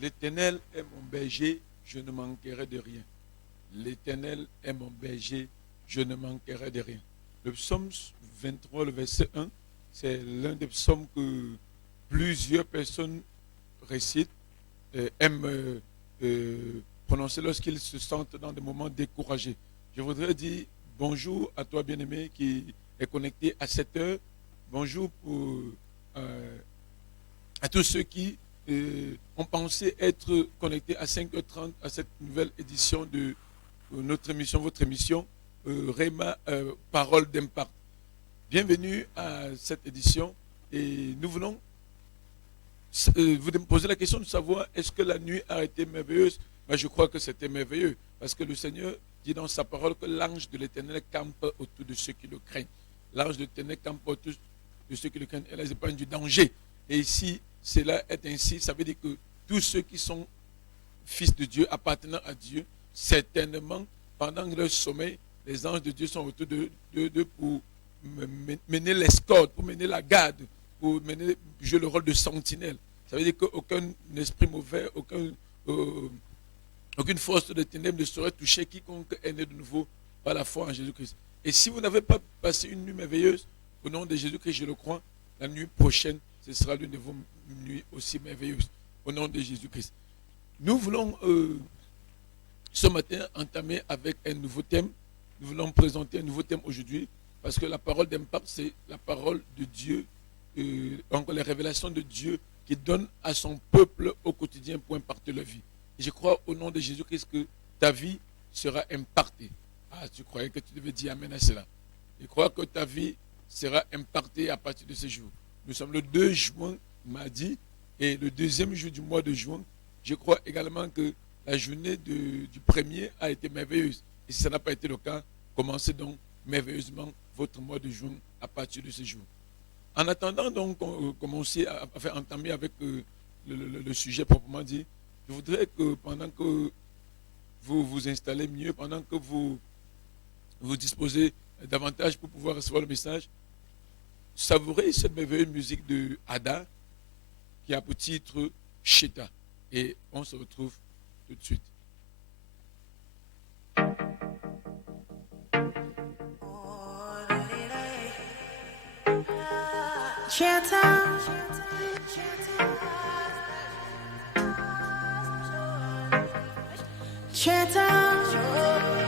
L'Éternel est mon berger, je ne manquerai de rien. L'Éternel est mon berger, je ne manquerai de rien. Le psaume 23, le verset 1, c'est l'un des psaumes que plusieurs personnes récitent, aiment prononcer lorsqu'ils se sentent dans des moments découragés. Je voudrais dire bonjour à toi, bien-aimé, qui est connecté à cette heure. Bonjour à tous ceux qui ont pensé être connectés à 5h30 à cette nouvelle édition de notre émission, votre émission, Réma, Parole d'Impact. Bienvenue à cette édition et nous voulons vous poser la question de savoir est-ce que la nuit a été merveilleuse. Je crois que c'était merveilleux parce que le Seigneur dit dans sa parole que l'ange de l'Éternel campe autour de ceux qui le craignent. L'ange de l'Éternel campe autour de ceux qui le craignent et les épargne du danger. Et ici, cela est ainsi, ça veut dire que tous ceux qui sont fils de Dieu, appartenant à Dieu, certainement, pendant leur sommeil, les anges de Dieu sont autour d'eux pour mener l'escorte, pour mener la garde, pour jouer le rôle de sentinelle. Ça veut dire qu'aucun esprit mauvais, aucune force de ténèbres ne saurait toucher quiconque est né de nouveau par la foi en Jésus-Christ. Et si vous n'avez pas passé une nuit merveilleuse, au nom de Jésus-Christ, je le crois, la nuit prochaine, ce sera l'une de vos nuits aussi merveilleuses, au nom de Jésus-Christ. Nous voulons ce matin entamer avec un nouveau thème. Nous voulons présenter un nouveau thème aujourd'hui, parce que la parole d'impact, c'est la parole de Dieu, donc les révélations de Dieu qui donne à son peuple au quotidien pour impacter leur vie. Et je crois au nom de Jésus-Christ que ta vie sera impactée. Ah, tu croyais que tu devais dire amen à cela. Je crois que ta vie sera impactée à partir de ce jour. Nous sommes le 2 juin, mardi, et le deuxième jour du mois de juin. Je crois également que la journée du premier a été merveilleuse. Et si ça n'a pas été le cas, commencez donc merveilleusement votre mois de juin à partir de ce jour. En attendant donc commencer à faire entamer avec le sujet proprement dit, je voudrais que pendant que vous vous installez mieux, pendant que vous vous disposez davantage pour pouvoir recevoir le message, savourez cette merveilleuse musique de Ada qui a pour titre Cheta. Et on se retrouve tout de suite. Cheta, Cheta,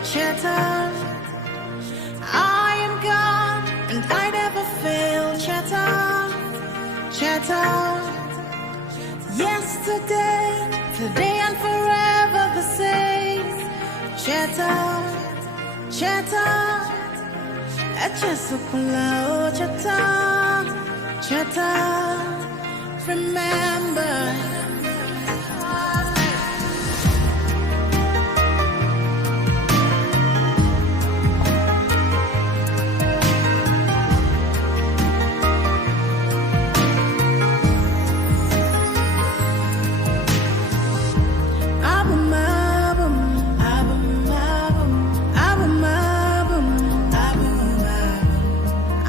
Cheta, I am God and I never fail. Cheta, Cheta, yesterday, today and forever the same. Cheta, Cheta, Cheta, Cheta. Cheta, remember.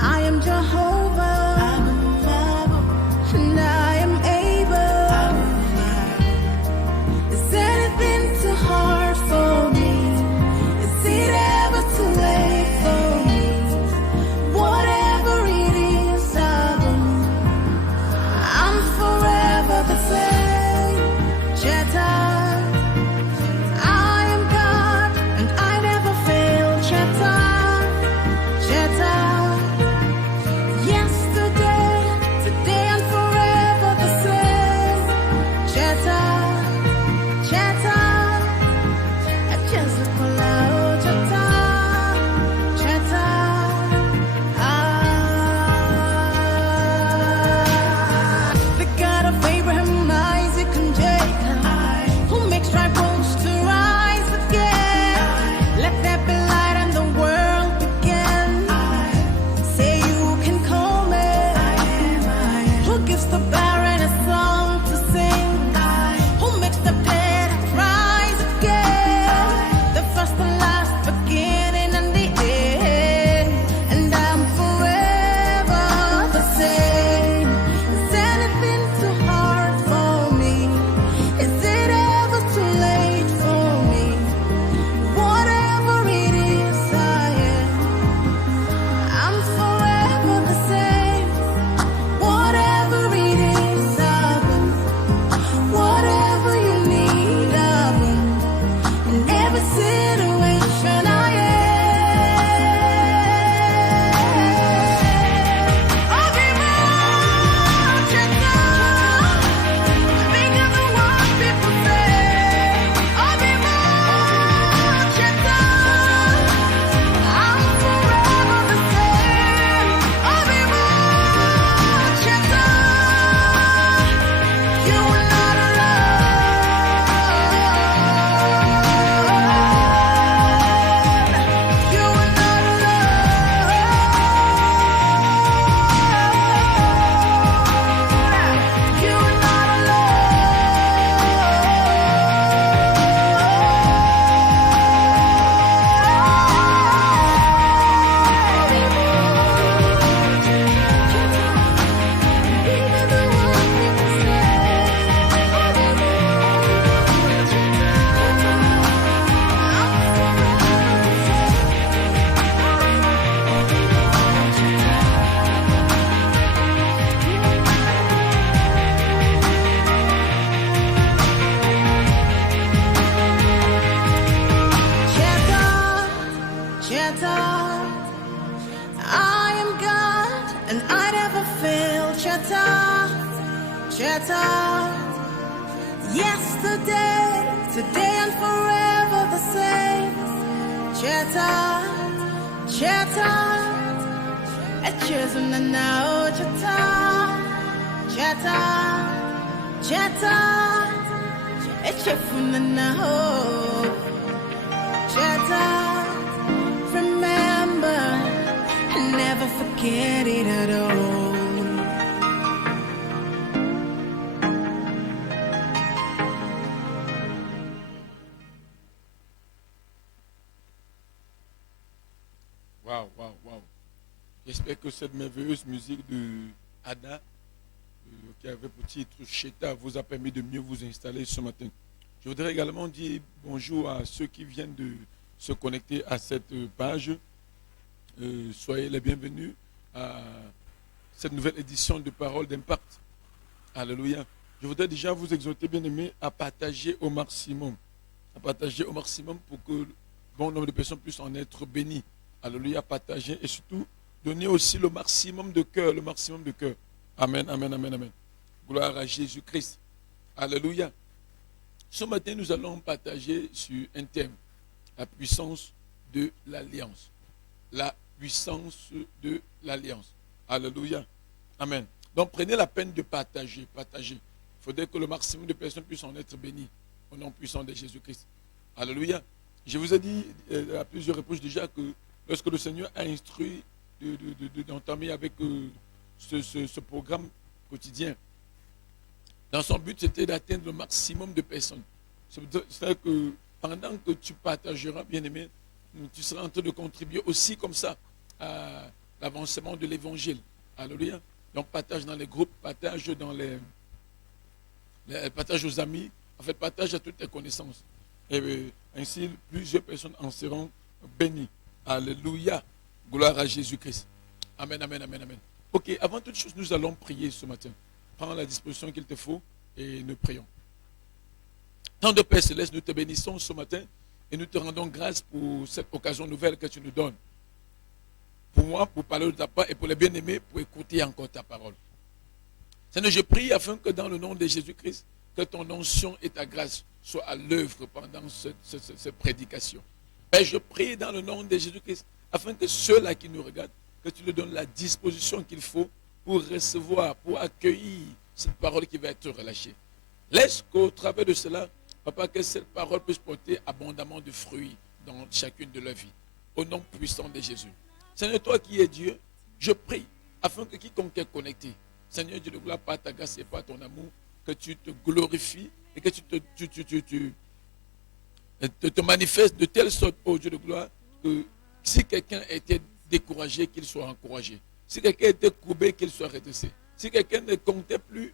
I am Jehovah. And I am able. and I never fail. Chatter, chatter. Yesterday, today and forever the same. Chatter, chatter. A chosen and now chatter, chatter, chatter. A chefun and now chatter. Remember, never forget it at all. Waouh. J'espère que cette merveilleuse musique de Ada, qui avait pour titre Cheta, vous a permis de mieux vous installer ce matin. Je voudrais également dire bonjour à ceux qui viennent de se connecter à cette page. Soyez les bienvenus à cette nouvelle édition de Parole d'Impact. Alléluia. Je voudrais déjà vous exhorter, bien-aimés, à partager au maximum. À partager au maximum pour que bon nombre de personnes puissent en être bénies. Alléluia, partager et surtout donner aussi le maximum de cœur, le maximum de cœur. Amen, amen, amen, amen. Gloire à Jésus-Christ. Alléluia. Ce matin, nous allons partager sur un thème, la puissance de l'alliance. La puissance de l'alliance. Alléluia. Amen. Donc, prenez la peine de partager, partager. Il faudrait que le maximum de personnes puissent en être bénies au nom puissant de Jésus-Christ. Alléluia. Je vous ai dit à plusieurs reprises déjà que lorsque le Seigneur a instruit d'entamer avec ce programme quotidien, dans son but, c'était d'atteindre le maximum de personnes. C'est-à-dire que pendant que tu partageras, bien-aimé, tu seras en train de contribuer aussi comme ça à l'avancement de l'évangile. Alléluia. Donc partage dans les groupes, partage partage aux amis, en fait partage à toutes tes connaissances. Et ainsi, plusieurs personnes en seront bénies. Alléluia. Gloire à Jésus-Christ. Amen, amen, amen, amen. Ok, avant toute chose, nous allons prier ce matin. Prends la disposition qu'il te faut et nous prions. Tant de Père Céleste, nous te bénissons ce matin et nous te rendons grâce pour cette occasion nouvelle que tu nous donnes. Pour moi, pour parler de ta part et pour les bien-aimés, pour écouter encore ta parole. Seigneur, je prie afin que dans le nom de Jésus-Christ, que ton onction et ta grâce soient à l'œuvre pendant cette prédication. Père, je prie dans le nom de Jésus-Christ afin que ceux-là qui nous regardent, que tu leur donnes la disposition qu'il faut pour recevoir, pour accueillir cette parole qui va être relâchée. Laisse qu'au travers de cela, Papa, que cette parole puisse porter abondamment de fruits dans chacune de leurs vies. Au nom puissant de Jésus. Seigneur, toi qui es Dieu, je prie afin que quiconque est connecté, Seigneur Dieu de gloire, par ta grâce et par ton amour, que tu te glorifies et que tu te manifestes de telle sorte, ô Dieu de gloire, que si quelqu'un était découragé, qu'il soit encouragé. Si quelqu'un était courbé, qu'il soit redressé. Si quelqu'un ne comptait plus,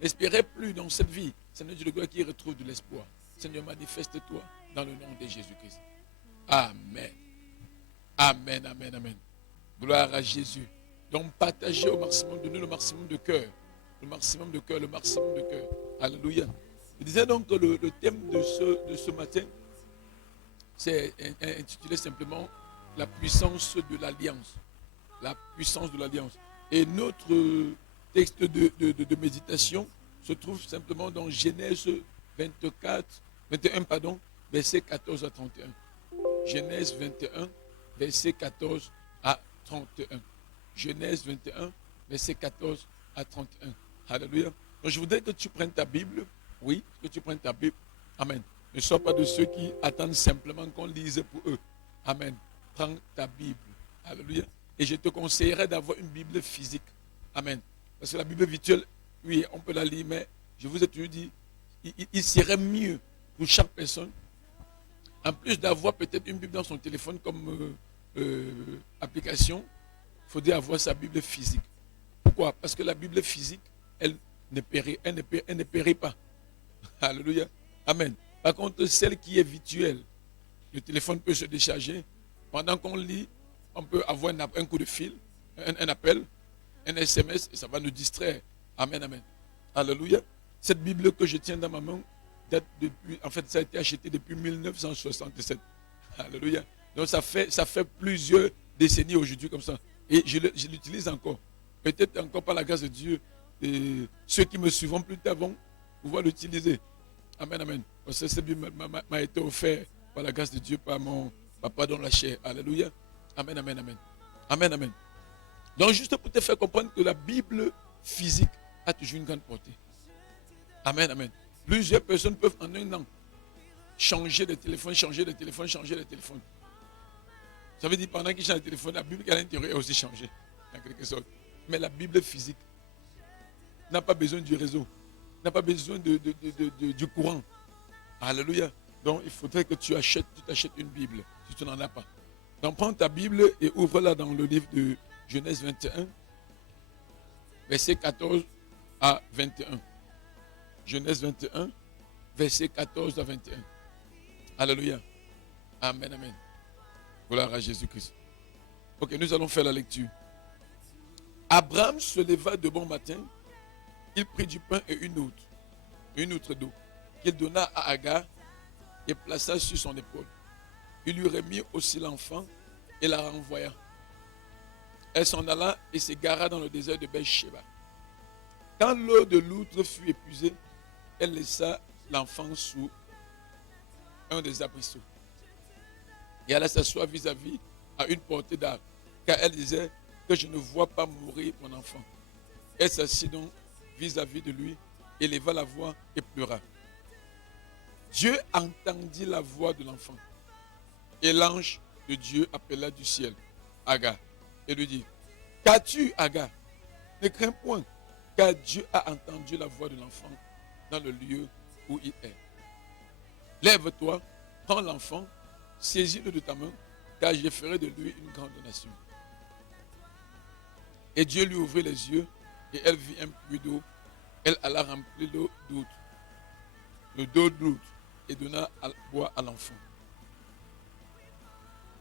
n'espérait plus dans cette vie, Seigneur Dieu de gloire, qu'il retrouve de l'espoir. Seigneur, manifeste-toi dans le nom de Jésus-Christ. Amen. Amen, amen, amen. Gloire à Jésus. Donc, partagez au maximum, donnez le maximum de cœur. Le maximum de cœur, le maximum de cœur. Alléluia. Je disais donc que le thème de ce matin, c'est intitulé simplement la puissance de l'alliance. La puissance de l'alliance. Et notre texte de méditation se trouve simplement dans Genèse 21, versets 14 à 31. Genèse 21, versets 14 à 31. Genèse 21, versets 14 à 31. Alléluia. Donc je voudrais que tu prennes ta Bible. Oui, que tu prennes ta Bible. Amen. Ne sois pas de ceux qui attendent simplement qu'on lise pour eux. Amen. Prends ta Bible. Alléluia. Et je te conseillerais d'avoir une Bible physique. Amen. Parce que la Bible virtuelle, oui, on peut la lire, mais je vous ai toujours dit, il serait mieux pour chaque personne, en plus d'avoir peut-être une Bible dans son téléphone comme application, il faudrait avoir sa Bible physique. Pourquoi? Parce que la Bible physique, elle ne périt pas. Alléluia. Amen. Par contre, celle qui est virtuelle, le téléphone peut se décharger. Pendant qu'on lit, on peut avoir un coup de fil, un appel, un SMS, et ça va nous distraire. Amen, amen. Alléluia. Cette Bible que je tiens dans ma main date depuis, en fait, ça a été acheté depuis 1967. Alléluia. Donc ça fait plusieurs décennies aujourd'hui comme ça. Et je l'utilise encore. Peut-être encore par la grâce de Dieu, et ceux qui me suivront plus tard vont pouvoir l'utiliser. Amen, amen. Parce que cette Bible m'a été offert par la grâce de Dieu, par mon papa dans la chair. Alléluia. Amen, amen, amen. Amen, amen. Donc, juste pour te faire comprendre que la Bible physique a toujours une grande portée. Amen, amen. Plusieurs personnes peuvent en un an changer de téléphone, changer de téléphone, changer de téléphone. Ça veut dire pendant qu'ils changent de téléphone, la Bible qui est à l'intérieur est aussi changée, en quelque sorte. Mais la Bible physique n'a pas besoin du réseau, n'a pas besoin du courant. Alléluia. Donc, il faudrait que tu t'achètes une Bible, si tu n'en as pas. Donc, prends ta Bible et ouvre-la dans le livre de Genèse 21, verset 14 à 21. Genèse 21, verset 14 à 21. Alléluia. Amen, amen. Gloire à Jésus-Christ. Ok, nous allons faire la lecture. Abraham se leva de bon matin. Il prit du pain et une outre d'eau, qu'il donna à Agar et plaça sur son épaule. Il lui remit aussi l'enfant et la renvoya. Elle s'en alla et s'égara dans le désert de Beersheba. Quand l'eau de l'outre fut épuisée, elle laissa l'enfant sous un des arbrisseaux. Et alla s'asseoir vis-à-vis à une portée d'arbre, car elle disait que je ne vois pas mourir mon enfant. Elle s'assit donc vis-à-vis de lui, éleva la voix et pleura. Dieu entendit la voix de l'enfant. Et l'ange de Dieu appela du ciel Agar et lui dit, qu'as-tu, Agar? Ne crains point, car Dieu a entendu la voix de l'enfant dans le lieu où il est. Lève-toi, prends l'enfant, saisis-le de ta main, car je ferai de lui une grande nation. Et Dieu lui ouvrit les yeux, et elle vit un puits d'eau. Elle alla remplir l'eau d'outre, le dos de l'outre, et donna à boire à l'enfant.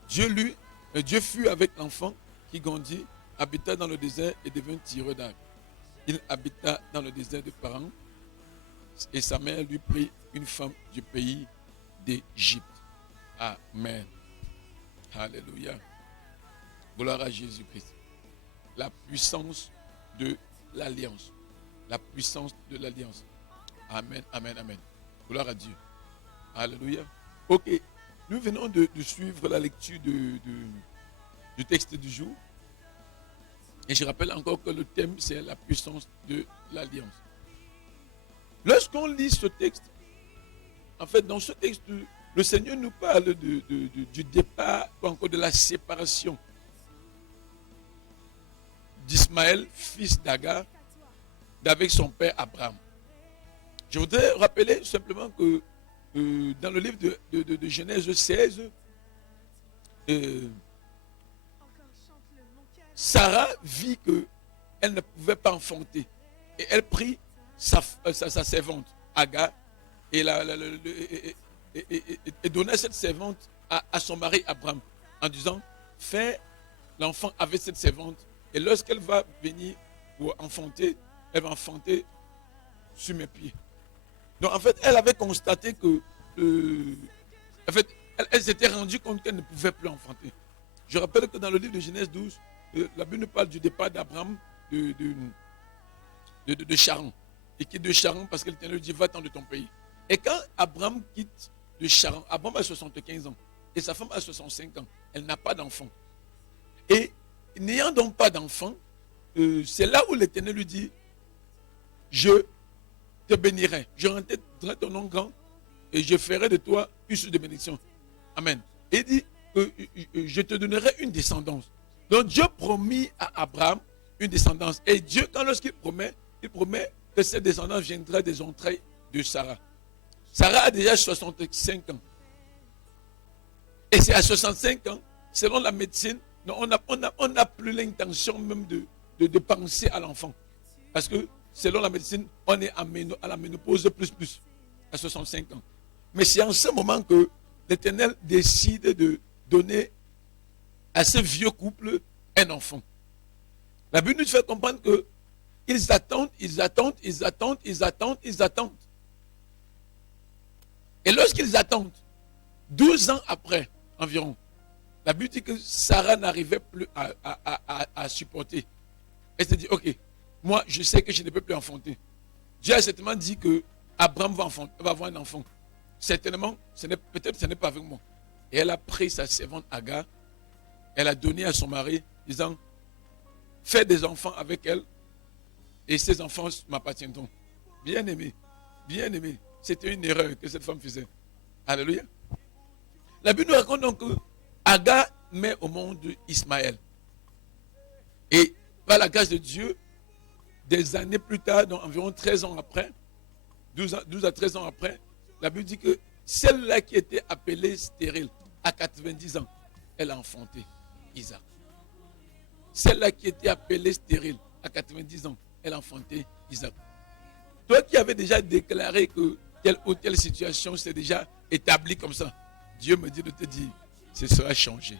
Dieu fut avec l'enfant qui grandit, habita dans le désert et devint tireur d'arbres. Il habita dans le désert de Paran, et sa mère lui prit une femme du pays d'Égypte. Amen. Alléluia. Gloire à Jésus-Christ. La puissance de l'alliance. La puissance de l'alliance. Amen, amen, amen. Gloire à Dieu. Alléluia. Ok. Nous venons de suivre la lecture du texte du jour. Et je rappelle encore que le thème, c'est la puissance de l'alliance. Lorsqu'on lit ce texte, en fait, dans ce texte, le Seigneur nous parle du départ, ou encore de la séparation d'Ismaël, fils d'Agar, d'avec son père Abraham. Je voudrais rappeler simplement que dans le livre de Genèse 16, Sarah vit qu'elle ne pouvait pas enfanter. Et elle prit sa servante, Agar, et donnait cette servante à son mari Abraham, en disant, fais l'enfant avec cette servante, et lorsqu'elle va venir pour enfanter, elle va enfanter sur mes pieds. Donc en fait, elle avait constaté que, en fait, elle s'était rendue compte qu'elle ne pouvait plus enfanter. Je rappelle que dans le livre de Genèse 12, la Bible nous parle du départ d'Abraham de Charan. Il quitte de Charan parce que l'Éternel lui dit, va-t'en de ton pays. Et quand Abraham quitte de Charan, Abraham a 75 ans et sa femme a 65 ans. Elle n'a pas d'enfant. Et n'ayant donc pas d'enfant, c'est là où l'Éternel lui dit, je te bénirai, je rendrai ton nom grand et je ferai de toi une source de bénédiction. Amen. Et il dit que je te donnerai une descendance. Donc Dieu promit à Abraham une descendance. Et Dieu, lorsqu'il promet, il promet que cette descendance viendra des entrailles de Sarah. Sarah a déjà 65 ans. Et c'est à 65 ans, selon la médecine, on n'a plus l'intention même de penser à l'enfant. Parce que selon la médecine, on est à la ménopause plus à 65 ans. Mais c'est en ce moment que l'Éternel décide de donner à ce vieux couple un enfant. La Bible nous fait comprendre que ils attendent. Et lorsqu'ils attendent, 12 ans après environ, La Bible dit que Sarah n'arrivait plus à supporter. Elle s'est dit, ok, moi je sais que je ne peux plus enfanter. Dieu a certainement dit que Abraham va avoir un enfant. Certainement, peut-être ce n'est pas avec moi. Et elle a pris sa servante Agar, elle a donné à son mari, disant, fais des enfants avec elle, et ces enfants m'appartiendront. Bien aimé, c'était une erreur que cette femme faisait. Alléluia. La Bible nous raconte donc que Agar met au monde Ismaël. Et par la grâce de Dieu, des années plus tard, donc environ 13 ans après, 12 à 13 ans après, la Bible dit que celle-là qui était appelée stérile, à 90 ans, elle a enfanté Isaac. Celle-là qui était appelée stérile, à 90 ans, elle a enfanté Isaac. Toi qui avais déjà déclaré que telle ou telle situation s'est déjà établie comme ça, Dieu me dit de te dire, ce sera changé.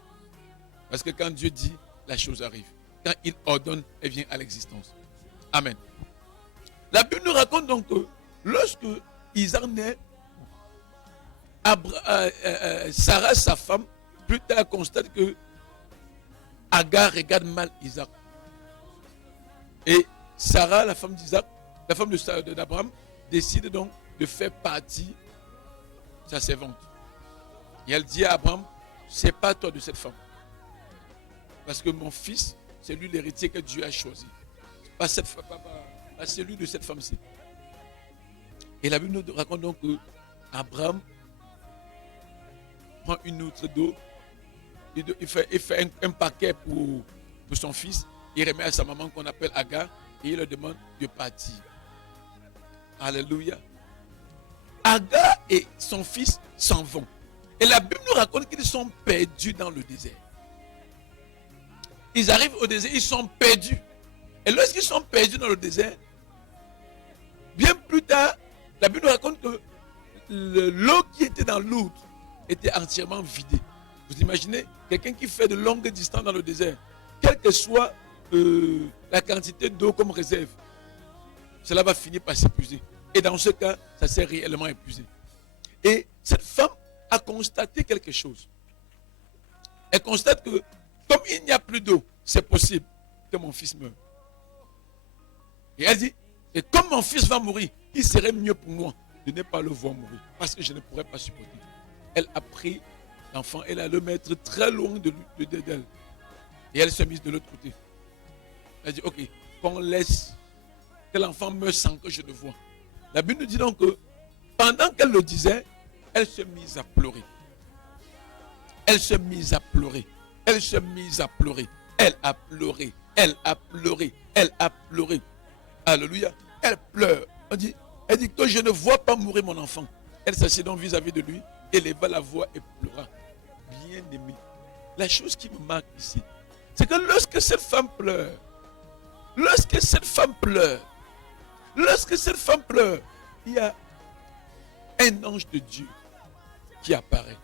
Parce que quand Dieu dit, la chose arrive. Quand il ordonne, elle vient à l'existence. Amen. La Bible nous raconte donc que lorsque Isaac naît, Sarah, sa femme, plus tard constate que Agar regarde mal Isaac. Et Sarah, la femme d'Isaac, la femme d'Abraham, décide donc de faire partie sa servante. Et elle dit à Abraham, c'est pas toi de cette femme. Parce que mon fils, c'est lui l'héritier que Dieu a choisi. Pas celui de cette femme-ci. Et la Bible nous raconte donc que Abraham prend une outre d'eau, il fait un paquet pour son fils, il remet à sa maman qu'on appelle Agar et il leur demande de partir. Alléluia. Agar et son fils s'en vont. Et la Bible nous raconte qu'ils sont perdus dans le désert. Ils arrivent au désert, ils sont perdus. Et lorsqu'ils sont perdus dans le désert, bien plus tard, la Bible nous raconte que l'eau qui était dans l'outre était entièrement vidée. Vous imaginez quelqu'un qui fait de longues distances dans le désert, quelle que soit la quantité d'eau comme réserve, cela va finir par s'épuiser. Et dans ce cas, ça s'est réellement épuisé. Et cette femme a constaté quelque chose. Elle constate que comme il n'y a plus d'eau, c'est possible que mon fils meure. Et elle dit, et comme mon fils va mourir, il serait mieux pour moi de ne pas le voir mourir, parce que je ne pourrais pas supporter. Elle a pris l'enfant, elle a le mettre très loin d'elle. Et elle s'est mise de l'autre côté. Elle dit, ok, qu'on laisse que l'enfant meure sans que je le voie. La Bible nous dit donc que pendant qu'elle le disait, elle se mise à pleurer. Elle se mise à pleurer. Elle se mise à pleurer. Elle a pleuré. Elle a pleuré. Elle a pleuré. Alléluia. Elle pleure. Elle dit que je ne vois pas mourir mon enfant. Elle s'assied donc vis-à-vis de lui, éleva la voix et pleura. Bien aimé. La chose qui me marque ici, c'est que lorsque cette femme pleure, il y a un ange de Dieu qui apparaît.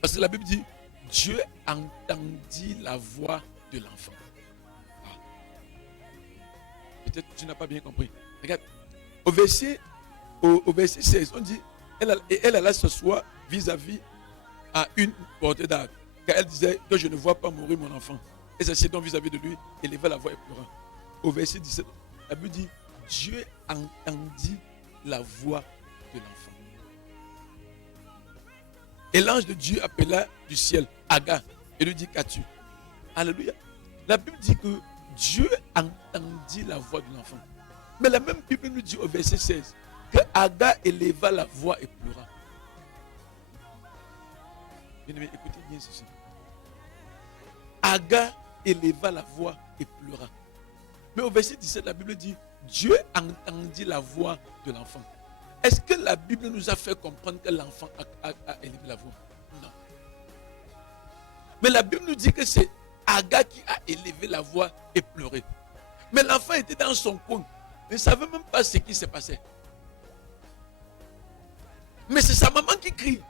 Parce que la Bible dit, Dieu entendit la voix de l'enfant. Ah. Peut-être que tu n'as pas bien compris. Regarde, au verset 16, on dit, elle alla s'asseoir vis-à-vis à une portée d'arbre. Car elle disait que je ne vois pas mourir mon enfant. Elle s'assied donc vis-à-vis de lui, éleva la voix et pleura. Au verset 17, la Bible dit, Dieu entendit la voix de l'enfant. Et l'ange de Dieu appela du ciel Agar et lui dit, qu'as-tu? Alléluia. La Bible dit que Dieu entendit la voix de l'enfant. Mais la même Bible nous dit au verset 16 que Agar éleva la voix et pleura. Bien-aimés, écoutez bien ceci. Agar éleva la voix et pleura. Mais au verset 17, la Bible dit, Dieu entendit la voix de l'enfant. Est-ce que la Bible nous a fait comprendre que l'enfant a élevé la voix? Non. Mais la Bible nous dit que c'est Agar qui a élevé la voix et pleuré. Mais l'enfant était dans son coin. Il ne savait même pas ce qui se passait. Mais c'est sa maman qui crie.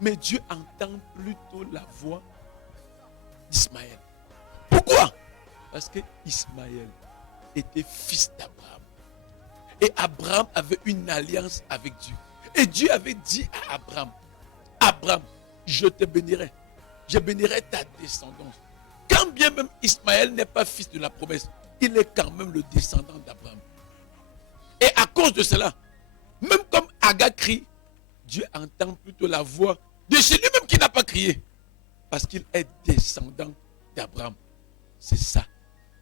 Mais Dieu entend plutôt la voix d'Ismaël. Pourquoi? Parce que Ismaël était fils d'Abraham. Et Abraham avait une alliance avec Dieu. Et Dieu avait dit à Abraham, Abraham, je te bénirai. je bénirai ta descendance. Quand bien même Ismaël n'est pas fils de la promesse, il est quand même le descendant d'Abraham. Et à cause de cela, même comme Agar crie, Dieu entend plutôt la voix de celui-même qui n'a pas crié. Parce qu'il est descendant d'Abraham. C'est ça,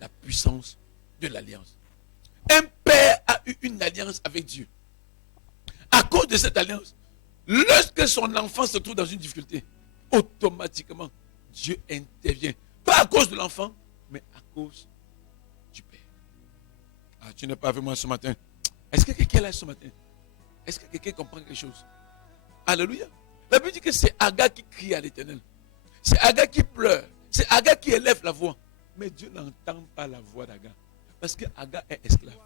la puissance de l'alliance. Un père a eu une alliance avec Dieu. À cause de cette alliance, lorsque son enfant se trouve dans une difficulté, automatiquement, Dieu intervient. Pas à cause de l'enfant, mais à cause du père. Ah, tu n'es pas avec moi ce matin. Est-ce que quelqu'un est là ce matin? Est-ce que quelqu'un comprend quelque chose? Alléluia. La Bible dit que c'est Agar qui crie à l'Éternel. C'est Agar qui pleure. C'est Agar qui élève la voix. Mais Dieu n'entend pas la voix d'Agar. Parce que Agar est esclave.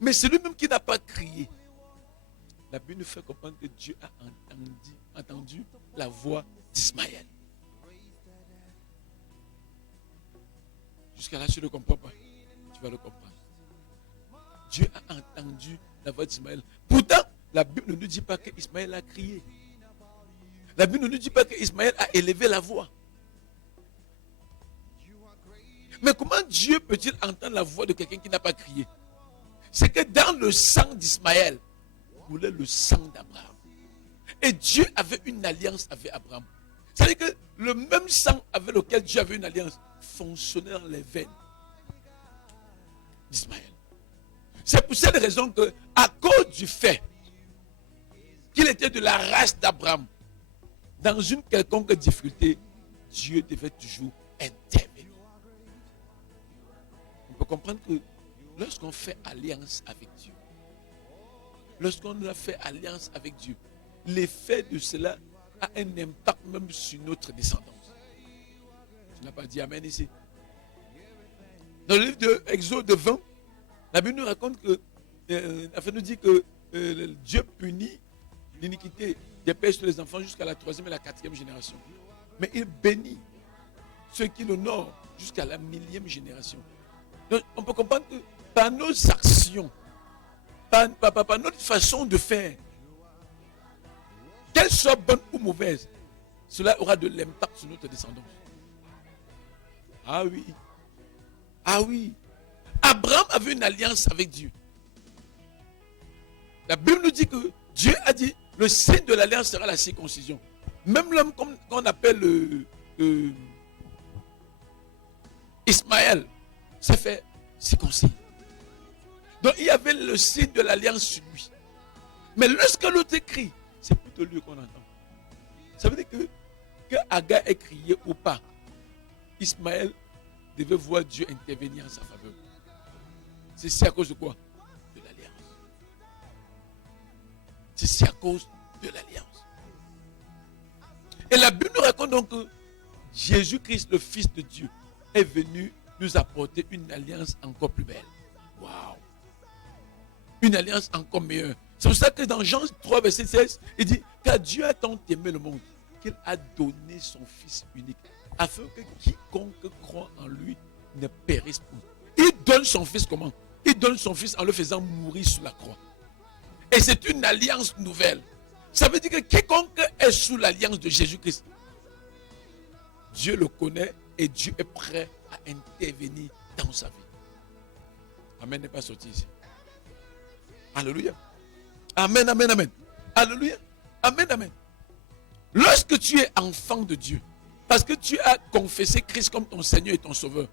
Mais c'est lui-même qui n'a pas crié. La Bible nous fait comprendre que Dieu a entendu la voix d'Ismaël. Jusqu'à là, tu ne le comprends pas. Tu vas le comprendre. Dieu a entendu la voix d'Ismaël. Pourtant, la Bible ne nous dit pas qu'Ismaël a crié. La Bible ne nous dit pas qu'Ismaël a élevé la voix. Mais comment Dieu peut-il entendre la voix de quelqu'un qui n'a pas crié? C'est que dans le sang d'Ismaël coulait le sang d'Abraham. Et Dieu avait une alliance avec Abraham. C'est-à-dire que le même sang avec lequel Dieu avait une alliance fonctionnait dans les veines d'Ismaël. C'est pour cette raison que, à cause du fait qu'il était de la race d'Abraham, dans une quelconque difficulté, Dieu devait toujours intervenir. On peut comprendre que lorsqu'on fait alliance avec Dieu, lorsqu'on a fait alliance avec Dieu, l'effet de cela a un impact même sur notre descendance. Tu n'as pas dit Amen ici. Dans le livre de Exode 20, la Bible nous raconte que, afin nous dit que Dieu punit l'iniquité des pères sur les enfants jusqu'à la 3e et la 4e génération. Mais il bénit ceux qui l'honorent jusqu'à la 1000e génération. Donc, on peut comprendre que par nos actions, par notre façon de faire, qu'elle soit bonne ou mauvaise, cela aura de l'impact sur notre descendance. Ah oui. Ah oui. Abraham avait une alliance avec Dieu. La Bible nous dit que Dieu a dit, le signe de l'alliance sera la circoncision. Même l'homme qu'on appelle Ismaël s'est fait circoncire. Donc il y avait le signe de l'alliance sur lui. Mais lorsque l'autre crie, c'est plutôt lui qu'on entend. Ça veut dire que Agar ait crié ou pas, Ismaël devait voir Dieu intervenir en sa faveur. C'est à cause de quoi? De l'alliance. C'est à cause de l'alliance. Et la Bible nous raconte donc que Jésus-Christ, le Fils de Dieu, est venu nous apporter une alliance encore plus belle. Waouh! Une alliance encore meilleure. C'est pour ça que dans Jean 3, verset 16, il dit, car Dieu a tant aimé le monde qu'il a donné son Fils unique, afin que quiconque croit en lui ne périsse pas. Il donne son Fils comment? Il donne son Fils en le faisant mourir sur la croix. Et c'est une alliance nouvelle. Ça veut dire que quiconque est sous l'alliance de Jésus-Christ, Dieu le connaît et Dieu est prêt à intervenir dans sa vie. Amen n'est pas sorti ici. Alléluia. Amen, amen, amen. Alléluia. Amen, amen. Lorsque tu es enfant de Dieu, parce que tu as confessé Christ comme ton Seigneur et ton Sauveur,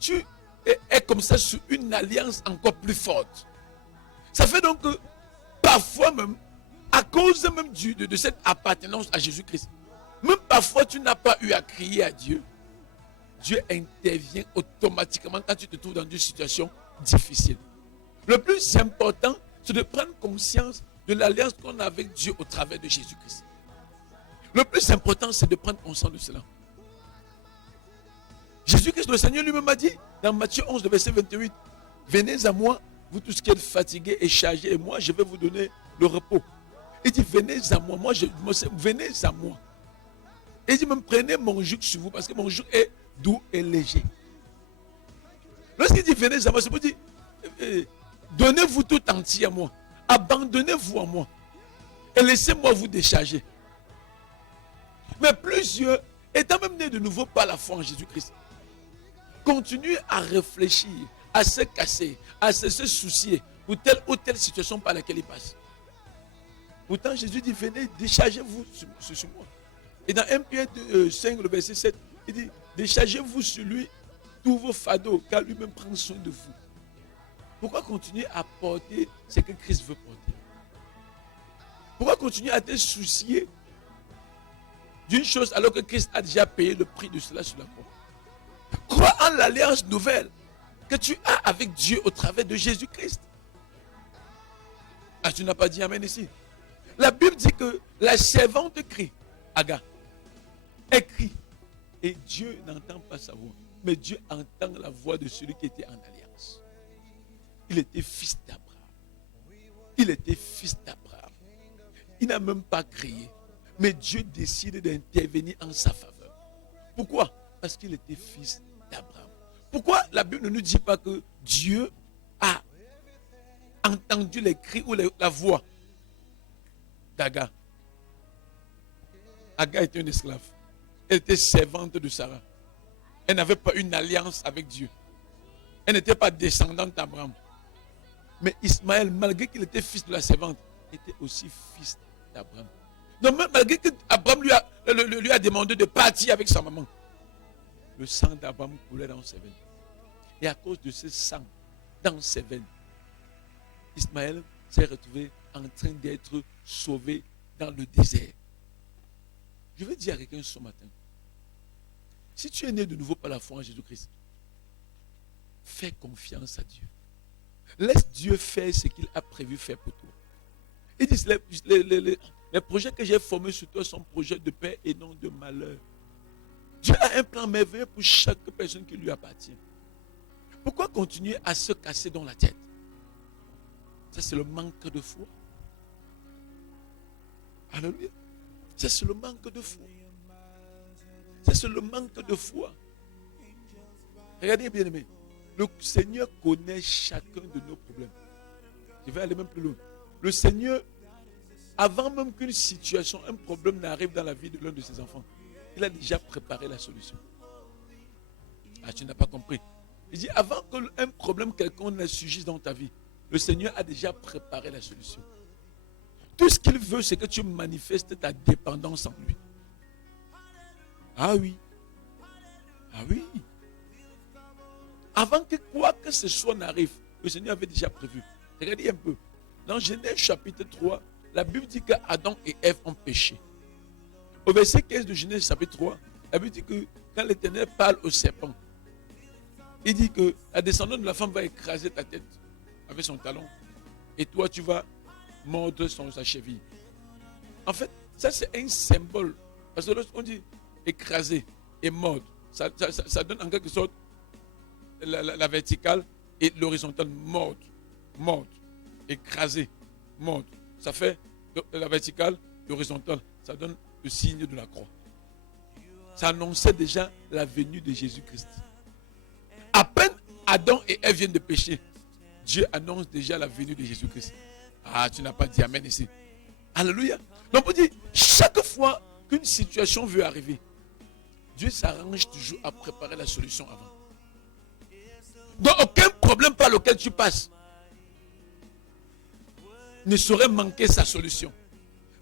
tu es comme ça sur une alliance encore plus forte. Ça fait donc que parfois même, à cause même de cette appartenance à Jésus-Christ, même parfois tu n'as pas eu à crier à Dieu. Dieu intervient automatiquement quand tu te trouves dans une situation difficile. Le plus important, c'est de prendre conscience de l'alliance qu'on a avec Dieu au travers de Jésus-Christ. Le plus important, c'est de prendre conscience de cela. Jésus-Christ, le Seigneur lui-même a dit, dans Matthieu 11, verset 28, « Venez à moi, vous tous qui êtes fatigués et chargés, et moi, je vais vous donner le repos. » Il dit, venez à moi, venez à moi. Et il dit, même prenez mon joug sur vous, parce que mon joug est doux et léger. Lorsqu'il dit, venez à moi, c'est pour dire, donnez-vous tout entier à moi. Abandonnez-vous à moi. Et laissez-moi vous décharger. Mais plusieurs, étant même nés de nouveau par la foi en Jésus-Christ, continuent à réfléchir, à se casser, à se soucier pour telle ou telle situation par laquelle ils passent. Pourtant, Jésus dit, venez, déchargez-vous sur moi. Et dans 1 Pierre 5, le verset 7, il dit, déchargez-vous sur lui tous vos fardeaux, car lui-même prend soin de vous. Pourquoi continuer à porter ce que Christ veut porter? Pourquoi continuer à te soucier d'une chose alors que Christ a déjà payé le prix de cela sur la croix? Crois en l'alliance nouvelle que tu as avec Dieu au travers de Jésus-Christ. Ah, tu n'as pas dit amen ici. La Bible dit que la servante crie, Aga, elle crie. Et Dieu n'entend pas sa voix. Mais Dieu entend la voix de celui qui était en alliance. Il était fils d'Abraham. Il était fils d'Abraham. Il n'a même pas crié. Mais Dieu décide d'intervenir en sa faveur. Pourquoi? Parce qu'il était fils d'Abraham. Pourquoi la Bible ne nous dit pas que Dieu a entendu les cris ou la voix d'Aga? Aga était une esclave. Elle était servante de Sarah. Elle n'avait pas une alliance avec Dieu. Elle n'était pas descendante d'Abraham. Mais Ismaël, malgré qu'il était fils de la servante, était aussi fils d'Abraham. Donc même malgré qu'Abraham lui a demandé de partir avec sa maman, le sang d'Abraham coulait dans ses veines. Et à cause de ce sang dans ses veines, Ismaël s'est retrouvé en train d'être sauvé dans le désert. Je veux dire à quelqu'un ce matin, si tu es né de nouveau par la foi en Jésus-Christ, fais confiance à Dieu. Laisse Dieu faire ce qu'il a prévu faire pour toi. Il dit, les projets que j'ai formés sur toi sont projets de paix et non de malheur. Dieu a un plan merveilleux pour chaque personne qui lui appartient. Pourquoi continuer à se casser dans la tête? Ça, c'est le manque de foi. Alléluia. Ça, c'est le manque de foi. Ça, c'est le manque de foi. Regardez bien aimé. Le Seigneur connaît chacun de nos problèmes. Je vais aller même plus loin. Le Seigneur, avant même qu'une situation, un problème n'arrive dans la vie de l'un de ses enfants, il a déjà préparé la solution. Ah, tu n'as pas compris. Il dit, avant qu'un problème quelconque ne surgisse dans ta vie, le Seigneur a déjà préparé la solution. Tout ce qu'il veut, c'est que tu manifestes ta dépendance en lui. Ah oui. Ah oui. Avant que quoi que ce soit n'arrive, le Seigneur avait déjà prévu. Regardez un peu. Dans Genèse chapitre 3, la Bible dit qu'Adam et Ève ont péché. Au verset 15 de Genèse chapitre 3, la Bible dit que quand l'Éternel parle au serpent, il dit que la descendante de la femme va écraser ta tête avec son talon. Et toi, tu vas mordre sa cheville. En fait, ça c'est un symbole. Parce que lorsqu'on dit écraser et mordre, ça donne en quelque sorte la verticale et l'horizontale. Mordre, écraser, mordre. Ça fait la verticale, l'horizontale. Ça donne le signe de la croix. Ça annonçait déjà la venue de Jésus-Christ. À peine Adam et Ève viennent de pécher, Dieu annonce déjà la venue de Jésus-Christ. Ah, tu n'as pas dit amen ici. Alléluia. Donc on dit, chaque fois qu'une situation veut arriver, Dieu s'arrange toujours à préparer la solution avant. Donc aucun problème par lequel tu passes ne saurait manquer sa solution.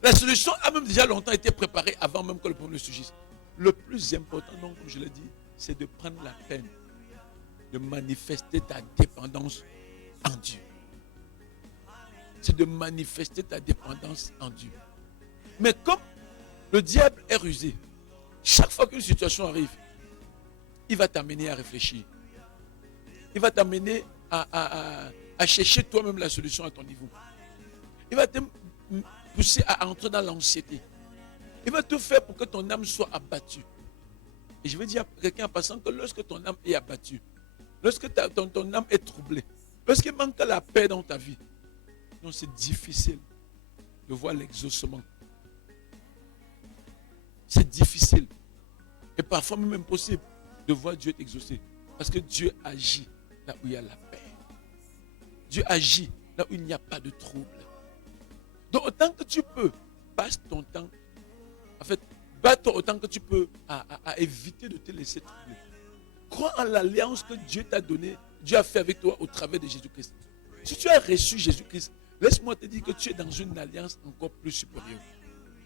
La solution a même déjà longtemps été préparée avant même que le problème surgisse. Le plus important, donc, comme je l'ai dit, c'est de prendre la peine de manifester ta dépendance en Dieu. C'est de manifester ta dépendance en Dieu. Mais comme le diable est rusé, chaque fois qu'une situation arrive, il va t'amener à réfléchir. Il va t'amener à chercher toi-même la solution à ton niveau. Il va te pousser à entrer dans l'anxiété. Il va tout faire pour que ton âme soit abattue. Et je vais dire à quelqu'un en passant que lorsque ton âme est abattue, lorsque ton âme est troublée, lorsqu'il manque la paix dans ta vie, donc c'est difficile de voir l'exaucement. C'est difficile. Et parfois même impossible de voir Dieu t'exaucer. Parce que Dieu agit là où il y a la paix. Dieu agit là où il n'y a pas de trouble. Donc autant que tu peux, passe ton temps, en fait, Bats-toi autant que tu peux à éviter de te laisser troubler. Crois en l'alliance que Dieu t'a donnée, Dieu a fait avec toi au travers de Jésus-Christ. Si tu as reçu Jésus-Christ, laisse-moi te dire que tu es dans une alliance encore plus supérieure.